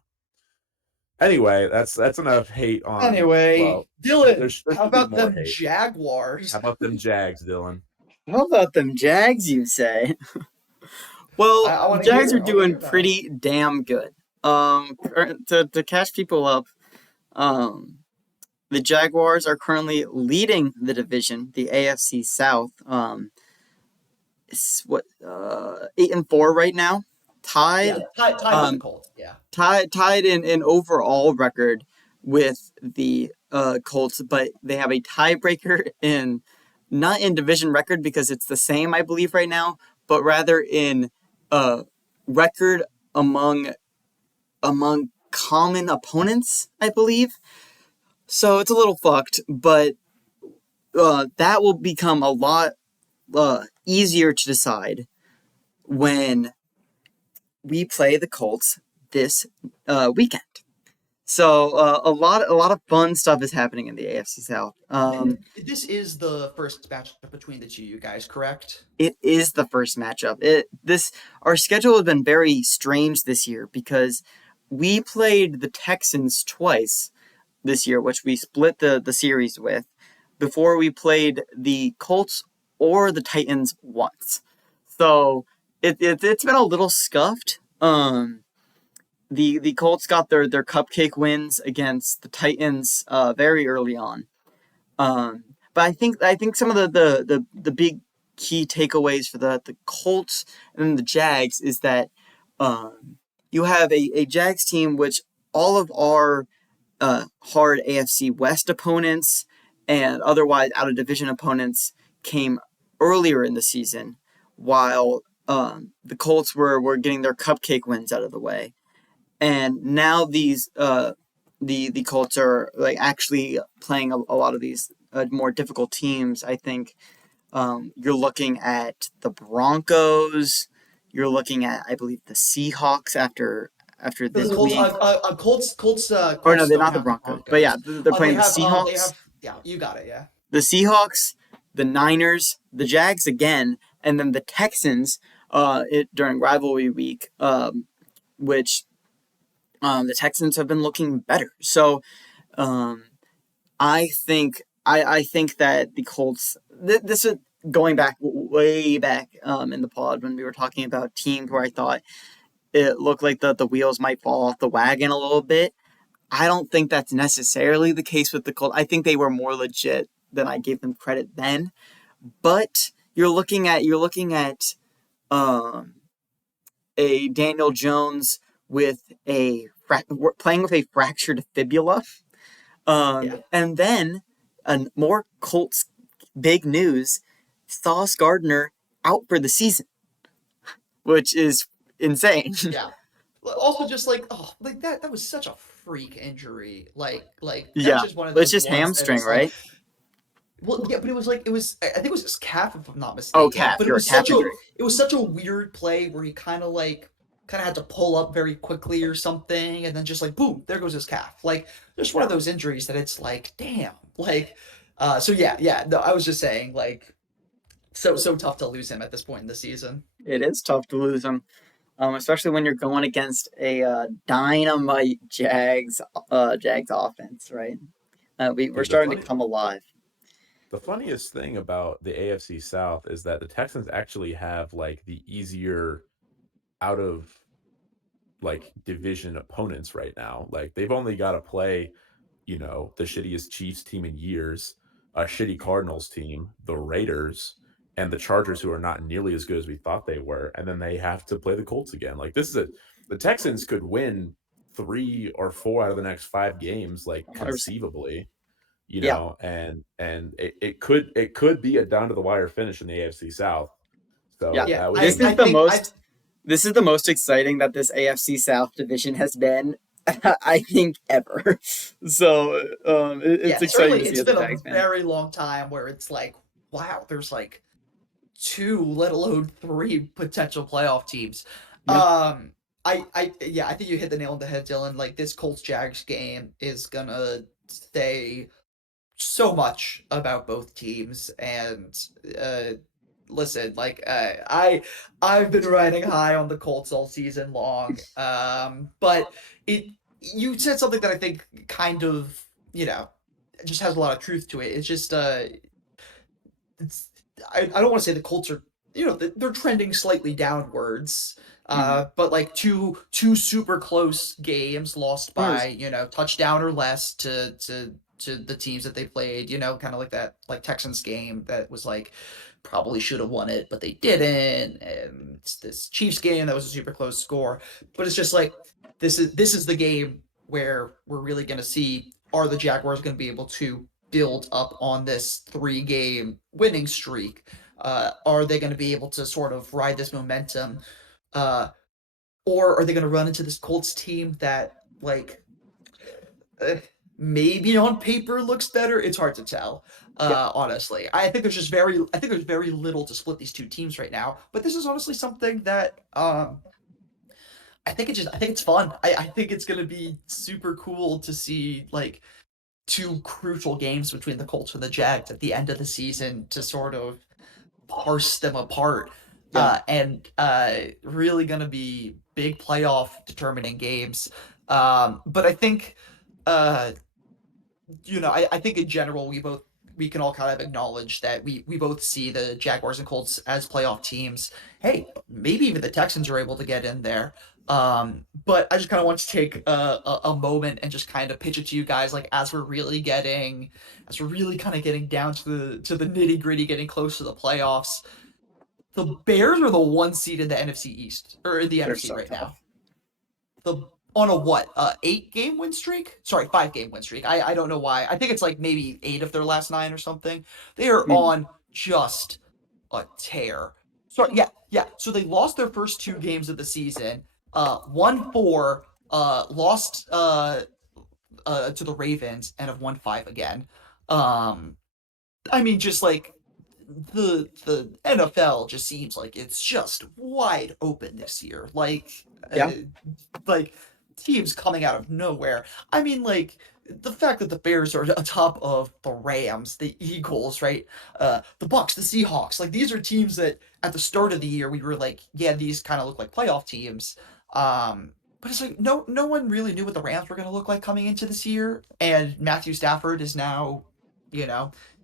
Anyway, that's enough hate on. Anyway, Well, Dylan, there how should be about more them hate. Jaguars? How about them Jags, Dylan? How about them Jags, you say? Well, I the want to Jags hear. are I want to doing hear about it. pretty damn good. To catch people up, the Jaguars are currently leading the division, the AFC South. It's 8-4 right now, tied. Tied with the Colts. Yeah. Tied in overall record with the Colts, but they have a tiebreaker in not in division record because it's the same, I believe, right now, but rather in record among common opponents, I believe. So it's a little fucked, but that will become a lot easier to decide when we play the Colts this weekend. So a lot of fun stuff is happening in the AFC South. This is the first matchup between the two you guys, correct? It is the first matchup. Our schedule has been very strange this year because we played the Texans twice this year, which we split the series with, before we played the Colts or the Titans once. So it's been a little scuffed. The Colts got their cupcake wins against the Titans very early on. But I think some of the big key takeaways for the Colts and the Jags is that you have a Jags team which all of our hard AFC West opponents and otherwise out of division opponents came earlier in the season, while the Colts were getting their cupcake wins out of the way. And now these the Colts are like actually playing a lot of these more difficult teams. I think you're looking at the Broncos. You're looking at, I believe, the Seahawks after this The week. Colts Or no, they're don't not the have the Broncos. But yeah, Broncos. they're playing the They Seahawks. have. Yeah, you got it. Yeah. The Seahawks, the Niners, the Jags again, and then the Texans during rivalry week, which the Texans have been looking better. So I think that the Colts. This is going back way back in the pod when we were talking about teams where I thought it looked like the wheels might fall off the wagon a little bit. I don't think that's necessarily the case with the Colts. I think they were more legit than I gave them credit then. But you're looking at a Daniel Jones with playing with a fractured fibula. And then more Colts big news: Sauce Gardner out for the season, which is insane. Yeah. Also, just like that was such a freak injury. That's Yeah, just one of those. it's just ones that hamstring, it's right? Well, yeah, but I think it was his calf, if I'm not mistaken. Oh, calf. But You're a calf injury. it was such a weird play where he kind of had to pull up very quickly or something, and then just like boom, there goes his calf. Like just one of those injuries that it's like, damn. So yeah. No, I was just saying, so tough to lose him at this point in the season. It is tough to lose him, especially when you're going against a dynamite Jags offense, right? We're starting to come alive. The funniest thing about the AFC South is that the Texans actually have like the easier out of division opponents right now. Like they've only got to play, the shittiest Chiefs team in years, a shitty Cardinals team, the Raiders, and the Chargers, who are not nearly as good as we thought they were, and then they have to play the Colts again. Like the Texans could win 3 or 4 out of the next 5 games, like 100%. conceivably. And it could be a down to the wire finish in the AFC South. So yeah, that was this is the most exciting that this AFC South division has been I think ever. So it's exciting to see It's as a been a Jags fan. very long time where it's like, wow, there's like 2, let alone 3 potential playoff teams. Yeah. I think you hit the nail on the head, Dylan. Like this Colts Jags game is gonna say so much about both teams, and listen, like I've been riding high on the Colts all season long, but you said something that I think kind of just has a lot of truth to it. It's just it's I don't want to say the Colts are they're trending slightly downwards. But like two super close games lost by touchdown or less to the teams that they played, kind of like that like Texans game that was like probably should have won it, but they didn't. And it's this Chiefs game that was a super close score. But it's just like this is the game where we're really gonna see, are the Jaguars gonna be able to build up on this 3-game winning streak? Are they going to be able to sort of ride this momentum? Or are they going to run into this Colts team that, like, maybe on paper looks better? It's hard to tell. Honestly, I think there's very little to split these two teams right now. But this is honestly something that I think it's fun. I think it's going to be super cool to see like 2 crucial games between the Colts and the Jags at the end of the season to sort of parse them apart. And really going to be big playoff determining games. But I think, I think in general we can all kind of acknowledge that we both see the Jaguars and Colts as playoff teams. Hey, maybe even the Texans are able to get in there. But I just kind of want to take a moment and just kind of pitch it to you guys, like as we're really kind of getting down to the nitty gritty, getting close to the playoffs. The Bears are the 1 seed in the NFC East or in the They're NFC so right tough. now. On a what? 8-game win streak? Sorry, 5-game win streak. I don't know why. I think it's like maybe 8 of their last 9 or something. They are on just a tear. Sorry, yeah. So they lost their first 2 games of the season. 1-4. Lost to the Ravens and have won 5 again. I mean, just like the NFL just seems like it's just wide open this year. Yeah. Like teams coming out of nowhere. I mean, like the fact that the Bears are atop of the Rams, the Eagles, right? The Bucks, the Seahawks. Like these are teams that at the start of the year we were like, yeah, these kind of look like playoff teams. But it's like no one really knew what the Rams were going to look like coming into this year, and Matthew Stafford is now,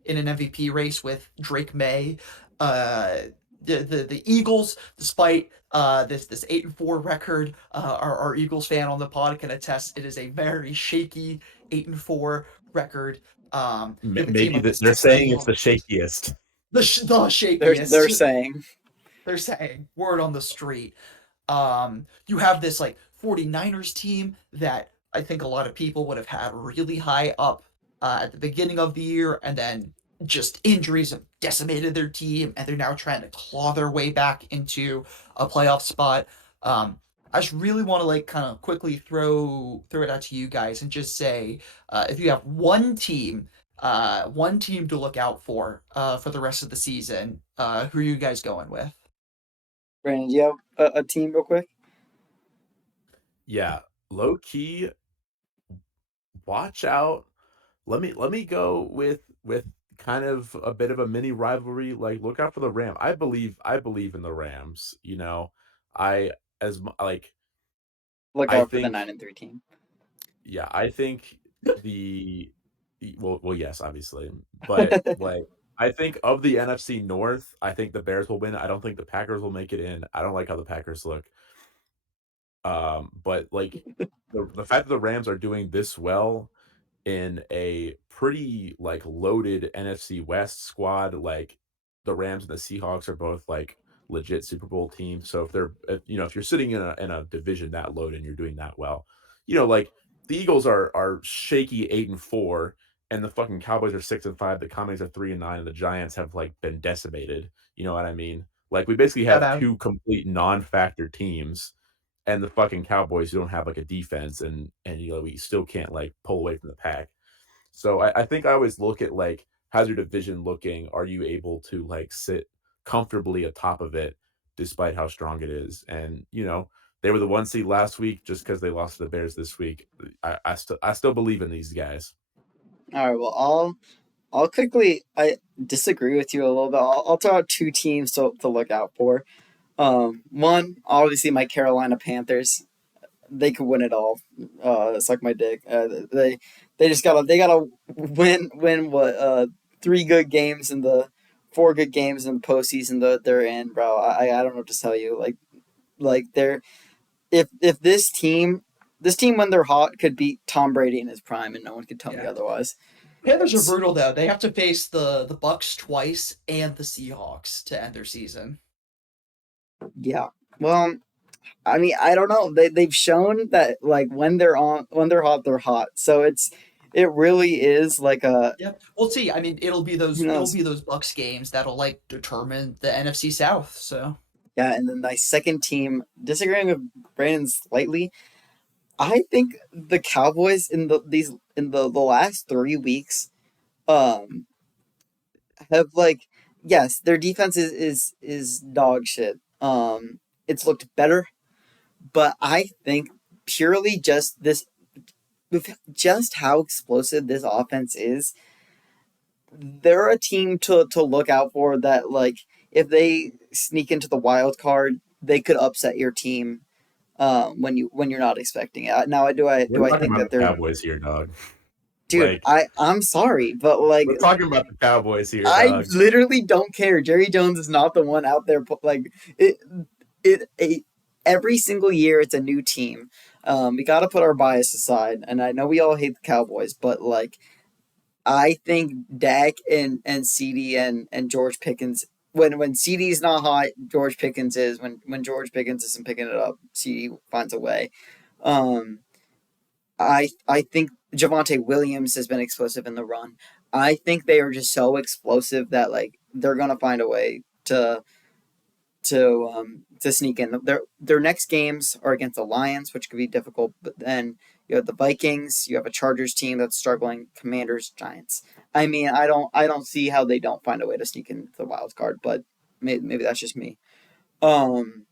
in an MVP race with Drake May. The Eagles, despite this 8-4 record, our Eagles fan on the pod can attest it is a very shaky 8-4 record. You have a team Maybe like the they're saying it's Seahawks, the shakiest. the shakiest. They're saying. They're saying word on the street. You have this like 49ers team that I think a lot of people would have had really high up at the beginning of the year, and then just injuries have decimated their team, and they're now trying to claw their way back into a playoff spot. I just really want to like kind of quickly throw it out to you guys and just say, if you have one team to look out for the rest of the season, who are you guys going with? Brandon, do you have a team real quick? Yeah, low key, watch out. Let me go with kind of a bit of a mini rivalry. Like, look out for the Ram. I believe in the Rams. I as like Look I out for the think 9-3 team. yeah, I think well, yes, obviously, but like I think of the NFC North, I think the Bears will win. I don't think the Packers will make it in. I don't like how the Packers look. But like the fact that the Rams are doing this well in a pretty like loaded NFC West squad, like the Rams and the Seahawks are both like legit Super Bowl teams. So if you're sitting in a division that loaded and you're doing that well, like the Eagles are shaky 8-4, and the fucking Cowboys are 6-5, the Commanders are 3-9, and the Giants have like been decimated. You know what I mean? Like we basically Shout have out. 2 complete non-factor teams, and the fucking Cowboys who don't have like a defense, and we still can't like pull away from the pack. So I think I always look at like how's your division looking? Are you able to like sit comfortably atop of it despite how strong it is? And they were the 1 seed last week just because they lost to the Bears this week. I still believe in these guys. All right. Well, I'll quickly. I disagree with you a little bit. I'll throw out two teams to look out for. One, obviously, my Carolina Panthers. They could win it all. Suck my dick. They just gotta win what 3 good games in the 4 good games in the postseason that they're in, bro. I don't know what to tell you. Like they're if this team when they're hot could beat Tom Brady in his prime, and no one could tell me otherwise. Panthers are brutal though. They have to face the Bucks twice and the Seahawks to end their season. Yeah. Well, I mean, I don't know. They've shown that like when they're hot, they're hot. So it really is like a. Yeah, we'll see. I mean, it'll be those Bucks games that'll like determine the NFC South. So Yeah, and then my second team, disagreeing with Brandon slightly, I think the Cowboys in the last 3 weeks, um, have like yes, their defense is dog shit. It's looked better, but I think purely just this, with just how explosive this offense is, they're a team to look out for. That like if they sneak into the wild card, they could upset your team when you're not expecting it. Now, do I We're talking think about that the they're Cowboys here, dog. dude? Like I'm sorry, but like we're talking about the Cowboys here, I dog. literally don't care. Jerry Jones is not the one out there. Like it every single year, it's a new team. We got to put our bias aside, and I know we all hate the Cowboys, but like I think Dak and CD and George Pickens. When CD's not hot, George Pickens is. When George Pickens isn't picking it up, CD finds a way. Um, I think Javonte Williams has been explosive in the run. I think they are just so explosive that like they're gonna find a way to sneak in. Their next games are against the Lions, which could be difficult. But then you have the Vikings. You have a Chargers team that's struggling. Commanders, Giants. I mean, I don't see how they don't find a way to sneak into the wild card. But maybe that's just me. Um,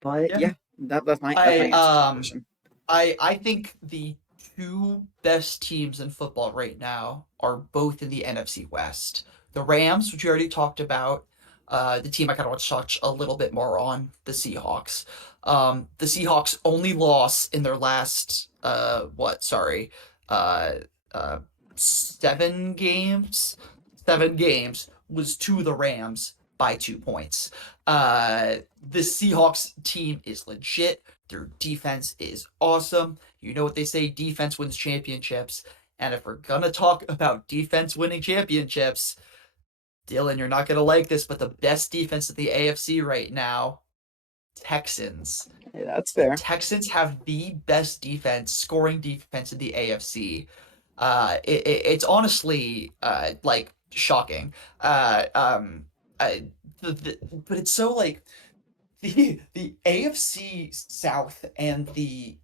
but yeah, that's my answer to the question. I think the two best teams in football right now are both in the NFC West. The Rams, which we already talked about, the team I kind of want to touch a little bit more on, the Seahawks. The Seahawks' only loss in their last uh, uh, 7 games, 7 games was to the Rams by 2 points. The Seahawks team is legit. Their defense is awesome. You know what they say, defense wins championships. And if we're gonna talk about defense winning championships, Dylan, you're not gonna like this, but the best defense in the AFC right now, Texans. Hey, that's The fair. Texans have the best defense, scoring defense in the AFC. It's honestly like shocking. Uh, um, uh, but it's so like the AFC South and the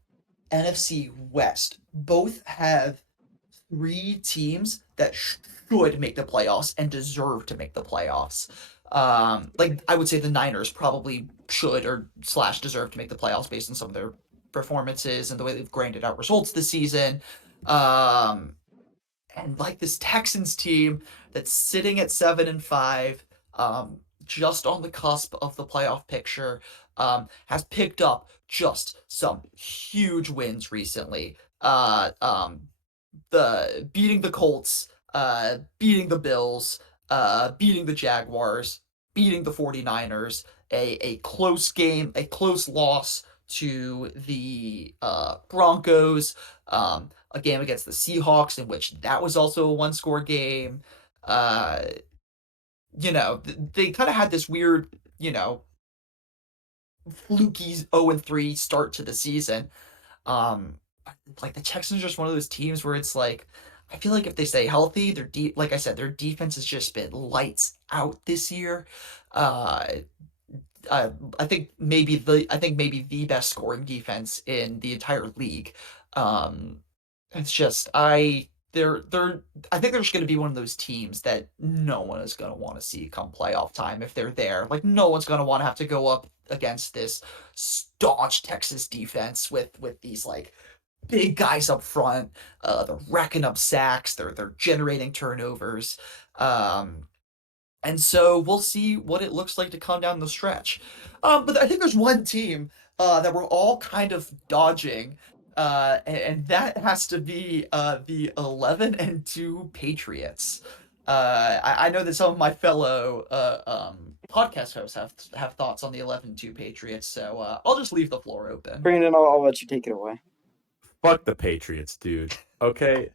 NFC West both have 3 teams that should make the playoffs and deserve to make the playoffs. Like I would say the Niners probably should or slash deserve to make the playoffs based on some of their performances and the way they've grinded out results this season. Um, and like this Texans team that's sitting at 7-5, just on the cusp of the playoff picture, has picked up just some huge wins recently. The beating the Colts, beating the Bills, beating the Jaguars, beating the 49ers, a close game, a close loss to the Broncos, a game against the Seahawks in which that was also a one-score game. Uh, they kind of had this weird, fluky 0-3 start to the season. Um, like the Texans are just one of those teams where it's like, I feel like if they stay healthy, like I said, their defense has just been lights out this year. Uh, I think maybe the best scoring defense in the entire league. Um, it's just I think they're just going to be one of those teams that no one is going to want to see come playoff time if they're there. Like no one's going to want to have to go up against this staunch Texas defense with these like big guys up front. They're racking up sacks. They're generating turnovers. Um, and so we'll see what it looks like to come down the stretch. But I think there's one team that we're all kind of dodging, and that has to be the 11-2 Patriots. I know that some of my fellow podcast hosts have thoughts on the 11-2 Patriots, so I'll just leave the floor open. Brandon, I'll let you take it away. Fuck the Patriots, dude. Okay.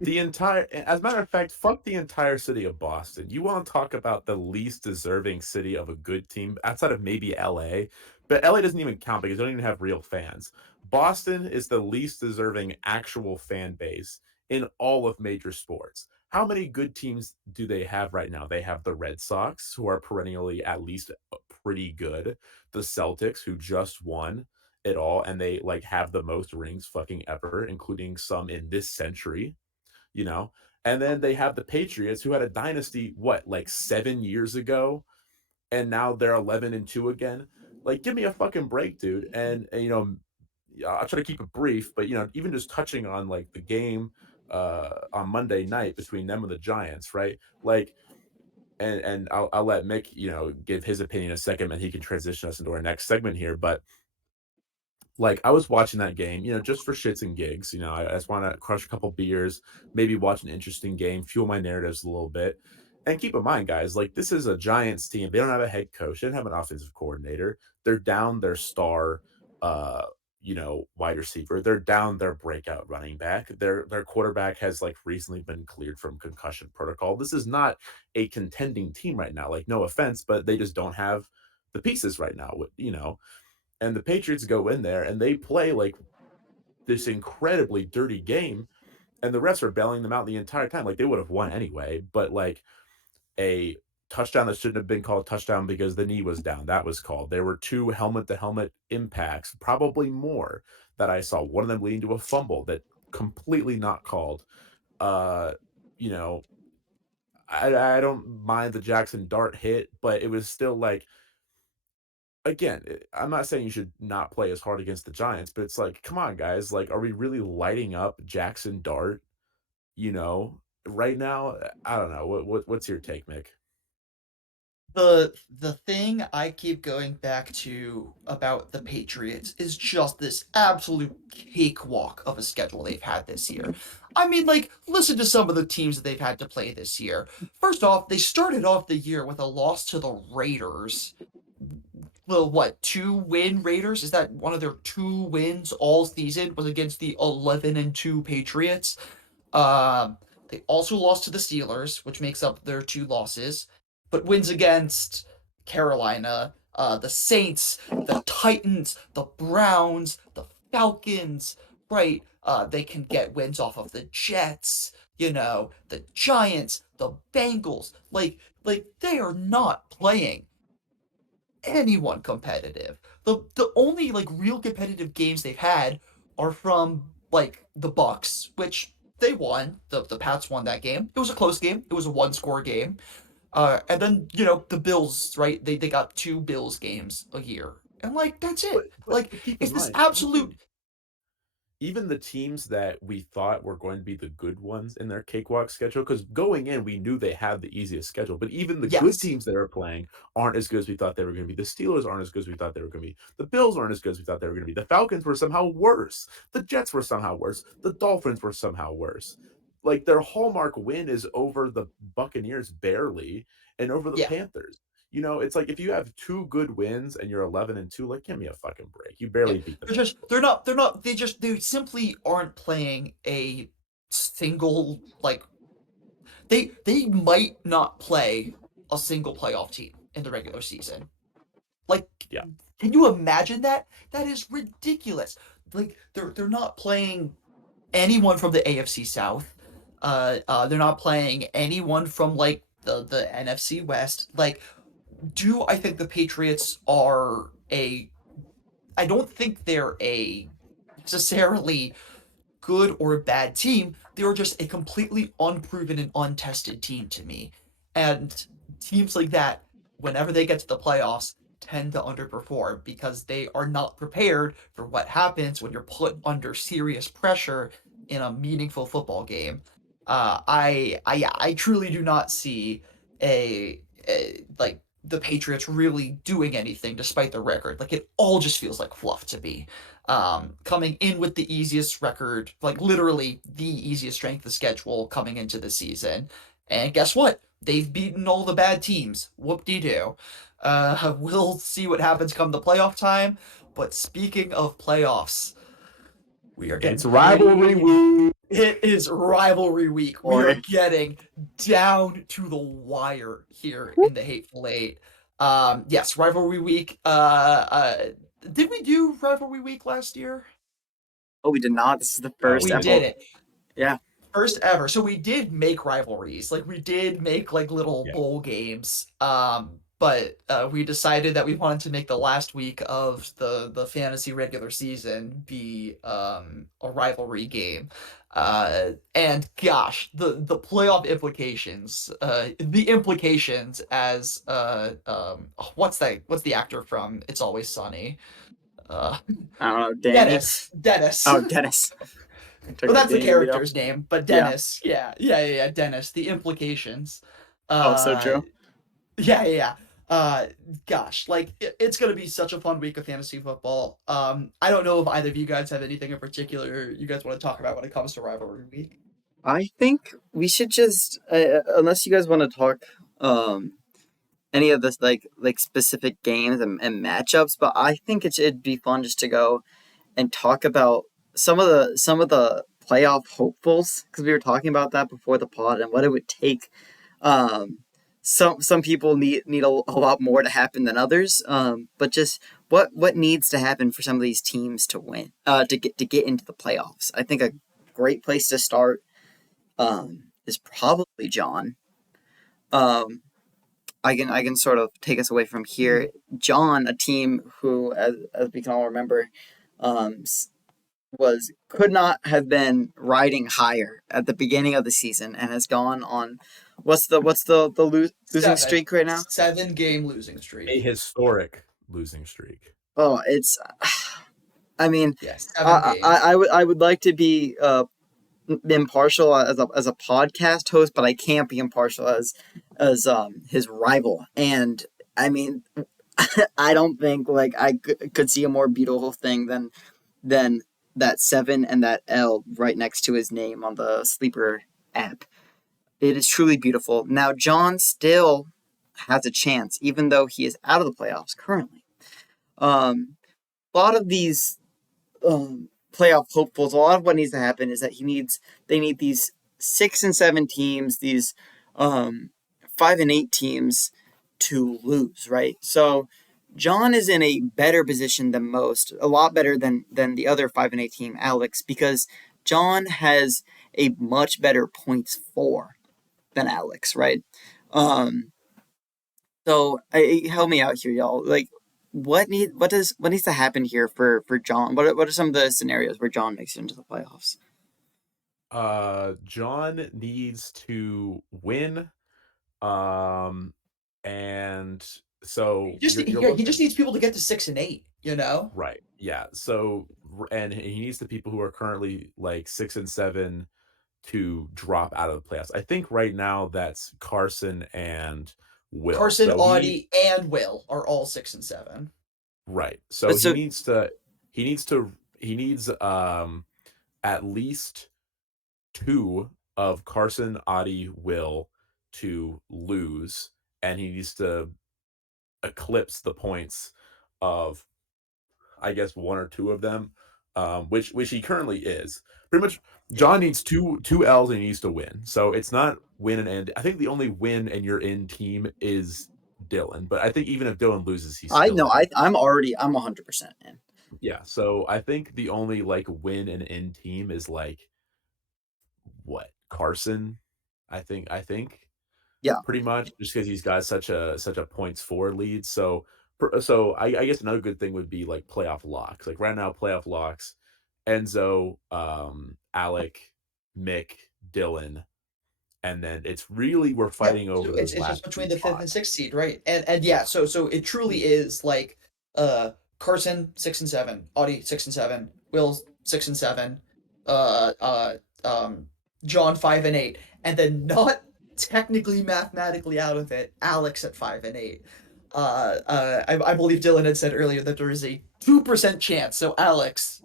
As a matter of fact, fuck the entire city of Boston. You want to talk about the least deserving city of a good team outside of maybe LA, but LA doesn't even count because they don't even have real fans. Boston is the least deserving actual fan base in all of major sports. How many good teams do they have right now? They have the Red Sox, who are perennially at least pretty good, the Celtics, who just won it all, and they like have the most rings fucking ever, including some in this century, you know. And then they have the Patriots, who had a dynasty like 7 years ago, and now they're 11-2 again. Like, give me a fucking break, dude. And I'll try to keep it brief, but even just touching on like the game on Monday night between them and the Giants, right? Like, and I'll let Mick give his opinion in a second, and he can transition us into our next segment here. But like, I was watching that game, just for shits and gigs. I just want to crush a couple beers, maybe watch an interesting game, fuel my narratives a little bit. And keep in mind, guys, like, this is a Giants team. They don't have a head coach. They don't have an offensive coordinator. They're down their star, uh, wide receiver. They're down their breakout running back. Their quarterback has like recently been cleared from concussion protocol. This is not a contending team right now. Like, no offense, but they just don't have the pieces right now. And the Patriots go in there and they play like this incredibly dirty game, and the refs are bailing them out the entire time. Like, they would have won anyway, but like a touchdown that shouldn't have been called a touchdown because the knee was down, that was called. There were two helmet to helmet impacts, probably more, that I saw. One of them leading to a fumble that completely not called. Uh, you know, I don't mind the Jackson Dart hit, but it was still like, again, I'm not saying you should not play as hard against the Giants, but it's like, come on, guys. Like, are we really lighting up Jackson Dart, right now? I don't know. What's your take, Mick? The thing I keep going back to about the Patriots is just this absolute cakewalk of a schedule they've had this year. I mean, like, listen to some of the teams that they've had to play this year. First off, they started off the year with a loss to the Raiders. The what, 2-win Raiders? Is that one of their 2 wins all season was against the 11-2 Patriots? Um, they also lost to the Steelers, which makes up their 2 losses, but wins against Carolina, the Saints, the Titans, the Browns, the Falcons, right? They can get wins off of the Jets, the Giants, the Bengals. Like they are not playing anyone competitive. The only like real competitive games they've had are from like the Bucks, which they won. The Pats won that game. It was a close game. It was a 1-score game. And then the Bills, right? They got 2 Bills games a year, and like that's But, it. but, Like but keep in it's this mind, absolute. even the teams that we thought were going to be the good ones in their cakewalk schedule, because going in, we knew they had the easiest schedule, but even the good Yes. teams that are playing aren't as good as we thought they were going to be. The Steelers aren't as good as we thought they were going to be. The Bills aren't as good as we thought they were going to be. The Falcons were somehow worse. The Jets were somehow worse. The Dolphins were somehow worse. Like, their hallmark win is over the Buccaneers barely, and over the Yeah. Panthers. It's like, if you have 2 good wins and you're 11-2, like, give me a fucking break. You Yeah. barely beat the Panthers. They simply aren't playing a single like they might not play a single playoff team in the regular season. Like, Yeah. can you imagine that? That is ridiculous. Like, they're not playing anyone from the AFC South. They're not playing anyone from like the NFC West. Like, do I think the Patriots are I don't think they're a necessarily good or a bad team. They are just a completely unproven and untested team to me. And teams like that, whenever they get to the playoffs, tend to underperform because they are not prepared for what happens when you're put under serious pressure in a meaningful football game. I truly do not see like the Patriots really doing anything despite their record. Like it all just feels like fluff to me. Coming in with the easiest record, like literally the easiest strength of schedule coming into the season. And guess what? They've beaten all the bad teams. Whoop-de-doo. We'll see what happens come the playoff time. But speaking of playoffs, we are getting It's rivalry week. It is rivalry week. We are Boy. getting down to the wire here in the Hateful Eight. Yes, rivalry week. Did we do rivalry week last year? Oh, we did not. This is the No, first We we episode. did it. Yeah. First ever. So we did make rivalries. Like we did make like little Yeah. bowl games. But we decided that we wanted to make the last week of the fantasy regular season be a rivalry game. And gosh, the playoff implications, the implications as what's the actor from It's Always Sunny? I don't know. Danny. Dennis. Oh, Dennis. Well, that's the Danny DeVito. character's name, but Yeah. Dennis. Yeah. Dennis. The implications. Oh, so true. Yeah. Gosh, like it's gonna be such a fun week of fantasy football. I don't know if either of you guys have anything in particular you guys want to talk about when it comes to rivalry week. I think we should just, unless you guys want to talk any of this like specific games and matchups, but I think it'd be fun just to go and talk about some of the playoff hopefuls, because we were talking about that before the pod and what it would take. Some people need a lot more to happen than others, but just what needs to happen for some of these teams to win, to get into the playoffs. I think a great place to start is probably John. I can sort of take us away from here. John, a team who, as we can all remember, could not have been riding higher at the beginning of the season and has gone on what's the losing streak right now? 7-game losing streak. A historic losing streak. Oh, it's. I mean, Yes, 7 games. I would like to be impartial as a podcast host, but I can't be impartial as his rival. And I mean, I don't think like I could see a more beautiful thing than that 7 and that L right next to his name on the Sleeper app. It is truly beautiful. Now, John still has a chance, even though he is out of the playoffs currently. A lot of these playoff hopefuls, a lot of what needs to happen is that they need these 6 and 7 teams, these 5 and 8 teams to lose, right? So John is in a better position than most, a lot better than the other 5 and 8 team, Alex, because John has a much better points for than Alex, right? So help me out here, y'all. Like, what needs to happen here for John? What are some of the scenarios where John makes it into the playoffs? John needs to win. And so he just needs people to get to 6 and 8, you know? Right. Yeah. So and he needs the people who are currently like 6 and 7 to drop out of the playoffs. I think right now that's Carson and Will. Carson, So Audie, and Will are all 6 and 7. right. So he needs at least 2 of Carson, Audie, Will to lose, and he needs to eclipse the points of, I guess, 1 or 2 of them, which he currently is. Pretty much, John needs two L's and he needs to win. So it's not win and end. I think the only win and you're in team is Dylan. But I think even if Dylan loses, he's still in. I'm 100% in. Yeah. So I think the only like win and end team is like what? Carson, I think. Yeah. pretty much, just because he's got such a points forward lead. So I guess another good thing would be like playoff locks. Like right now, playoff locks: Enzo, Alec, Mick, Dylan, and then it's really we're Yeah, fighting so over it's those it's just last two between the fifth and spots. sixth seed, right? And yeah, so it truly is like Carson 6 and 7, Audie 6 and 7, Will 6 and 7, uh uh um John 5 and 8, and then not technically mathematically out of it, Alex at 5 and 8. I believe Dylan had said earlier that there is a 2% chance. So Alex,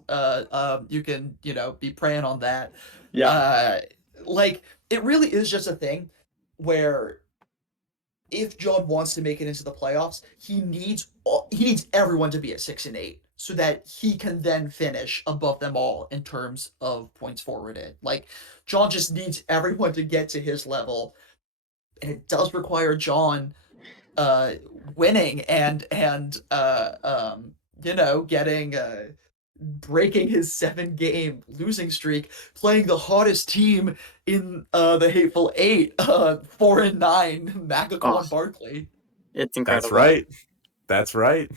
you can be praying on that. Yeah. Uh, like it really is just a thing where if John wants to make it into the playoffs, he needs everyone to be at 6 and 8 so that he can then finish above them all in terms of points forwarded. Like John just needs everyone to get to his level, and it does require John uh winning and getting breaking his 7 game losing streak, playing the hottest team in the Hateful Eight, 4 and 9, Oh, Magaquan Barkley. it's That's incredible. right. That's right.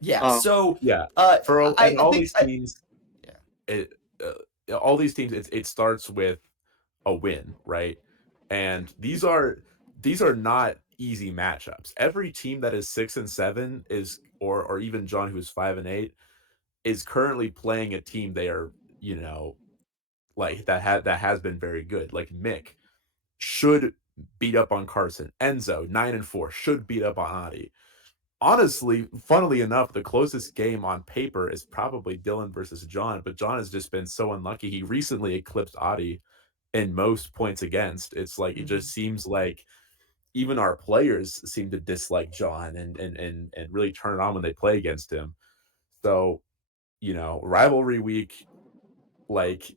Yeah, Oh, so Yeah. uh For I, and I all think these teams, yeah. it all these teams, it starts with a win, right? And these are not easy matchups. Every team that is 6 and 7 is, or even John, who is 5 and 8, is currently playing a team they are, like that has been very good. Like Mick should beat up on Carson. Enzo, 9 and 4, should beat up on Adi. Honestly, funnily enough, the closest game on paper is probably Dylan versus John, but John has just been so unlucky. He recently eclipsed Adi in most points against. It's like it Mhm. just seems like even our players seem to dislike John and really turn it on when they play against him. So, rivalry week, like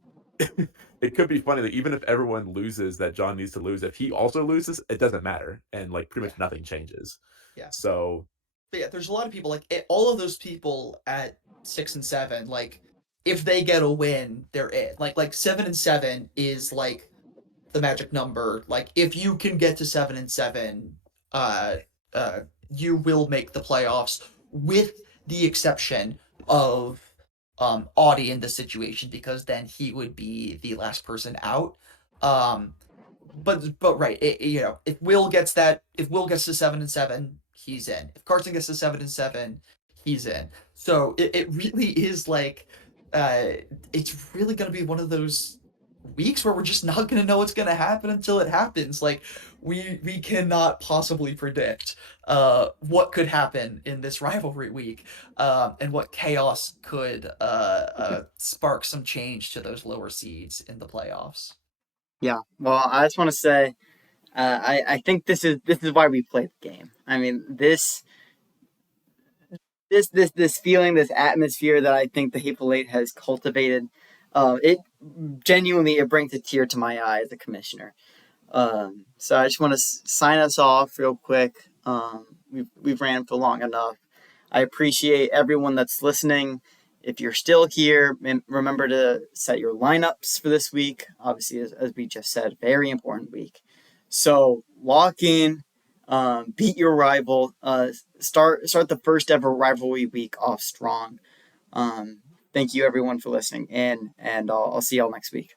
it could be funny that even if everyone loses that John needs to lose, if he also loses, it doesn't matter. And like pretty Yeah, much nothing changes. yeah. So But yeah, there's a lot of people like all of those people at 6 and 7. Like, if they get a win, they're it. Like 7 and 7 is like the magic number. Like, if you can get to 7 and 7, uh, uh, you will make the playoffs, with the exception of Audie in this situation, because then he would be the last person out. Um, but right, if Will gets to 7 and 7, he's in. If Carson gets to 7 and 7, he's in. So it really is like, uh, it's really gonna be one of those weeks where we're just not gonna know what's gonna happen until it happens. Like we cannot possibly predict what could happen in this rivalry week, and what chaos could spark some change to those lower seeds in the playoffs. yeah. Well, I just want to say, I think this is why we play the game. I mean, this feeling, this atmosphere that I think the Hateful Eight has cultivated, it genuinely it brings a tear to my eye as a commissioner. So I just want to sign us off real quick. We've ran for long enough. I appreciate everyone that's listening. If you're still here, remember to set your lineups for this week. Obviously, as we just said, very important week. So lock in, beat your rival. Start the first ever rivalry week off strong. Thank you everyone for listening, and I'll see y'all next week.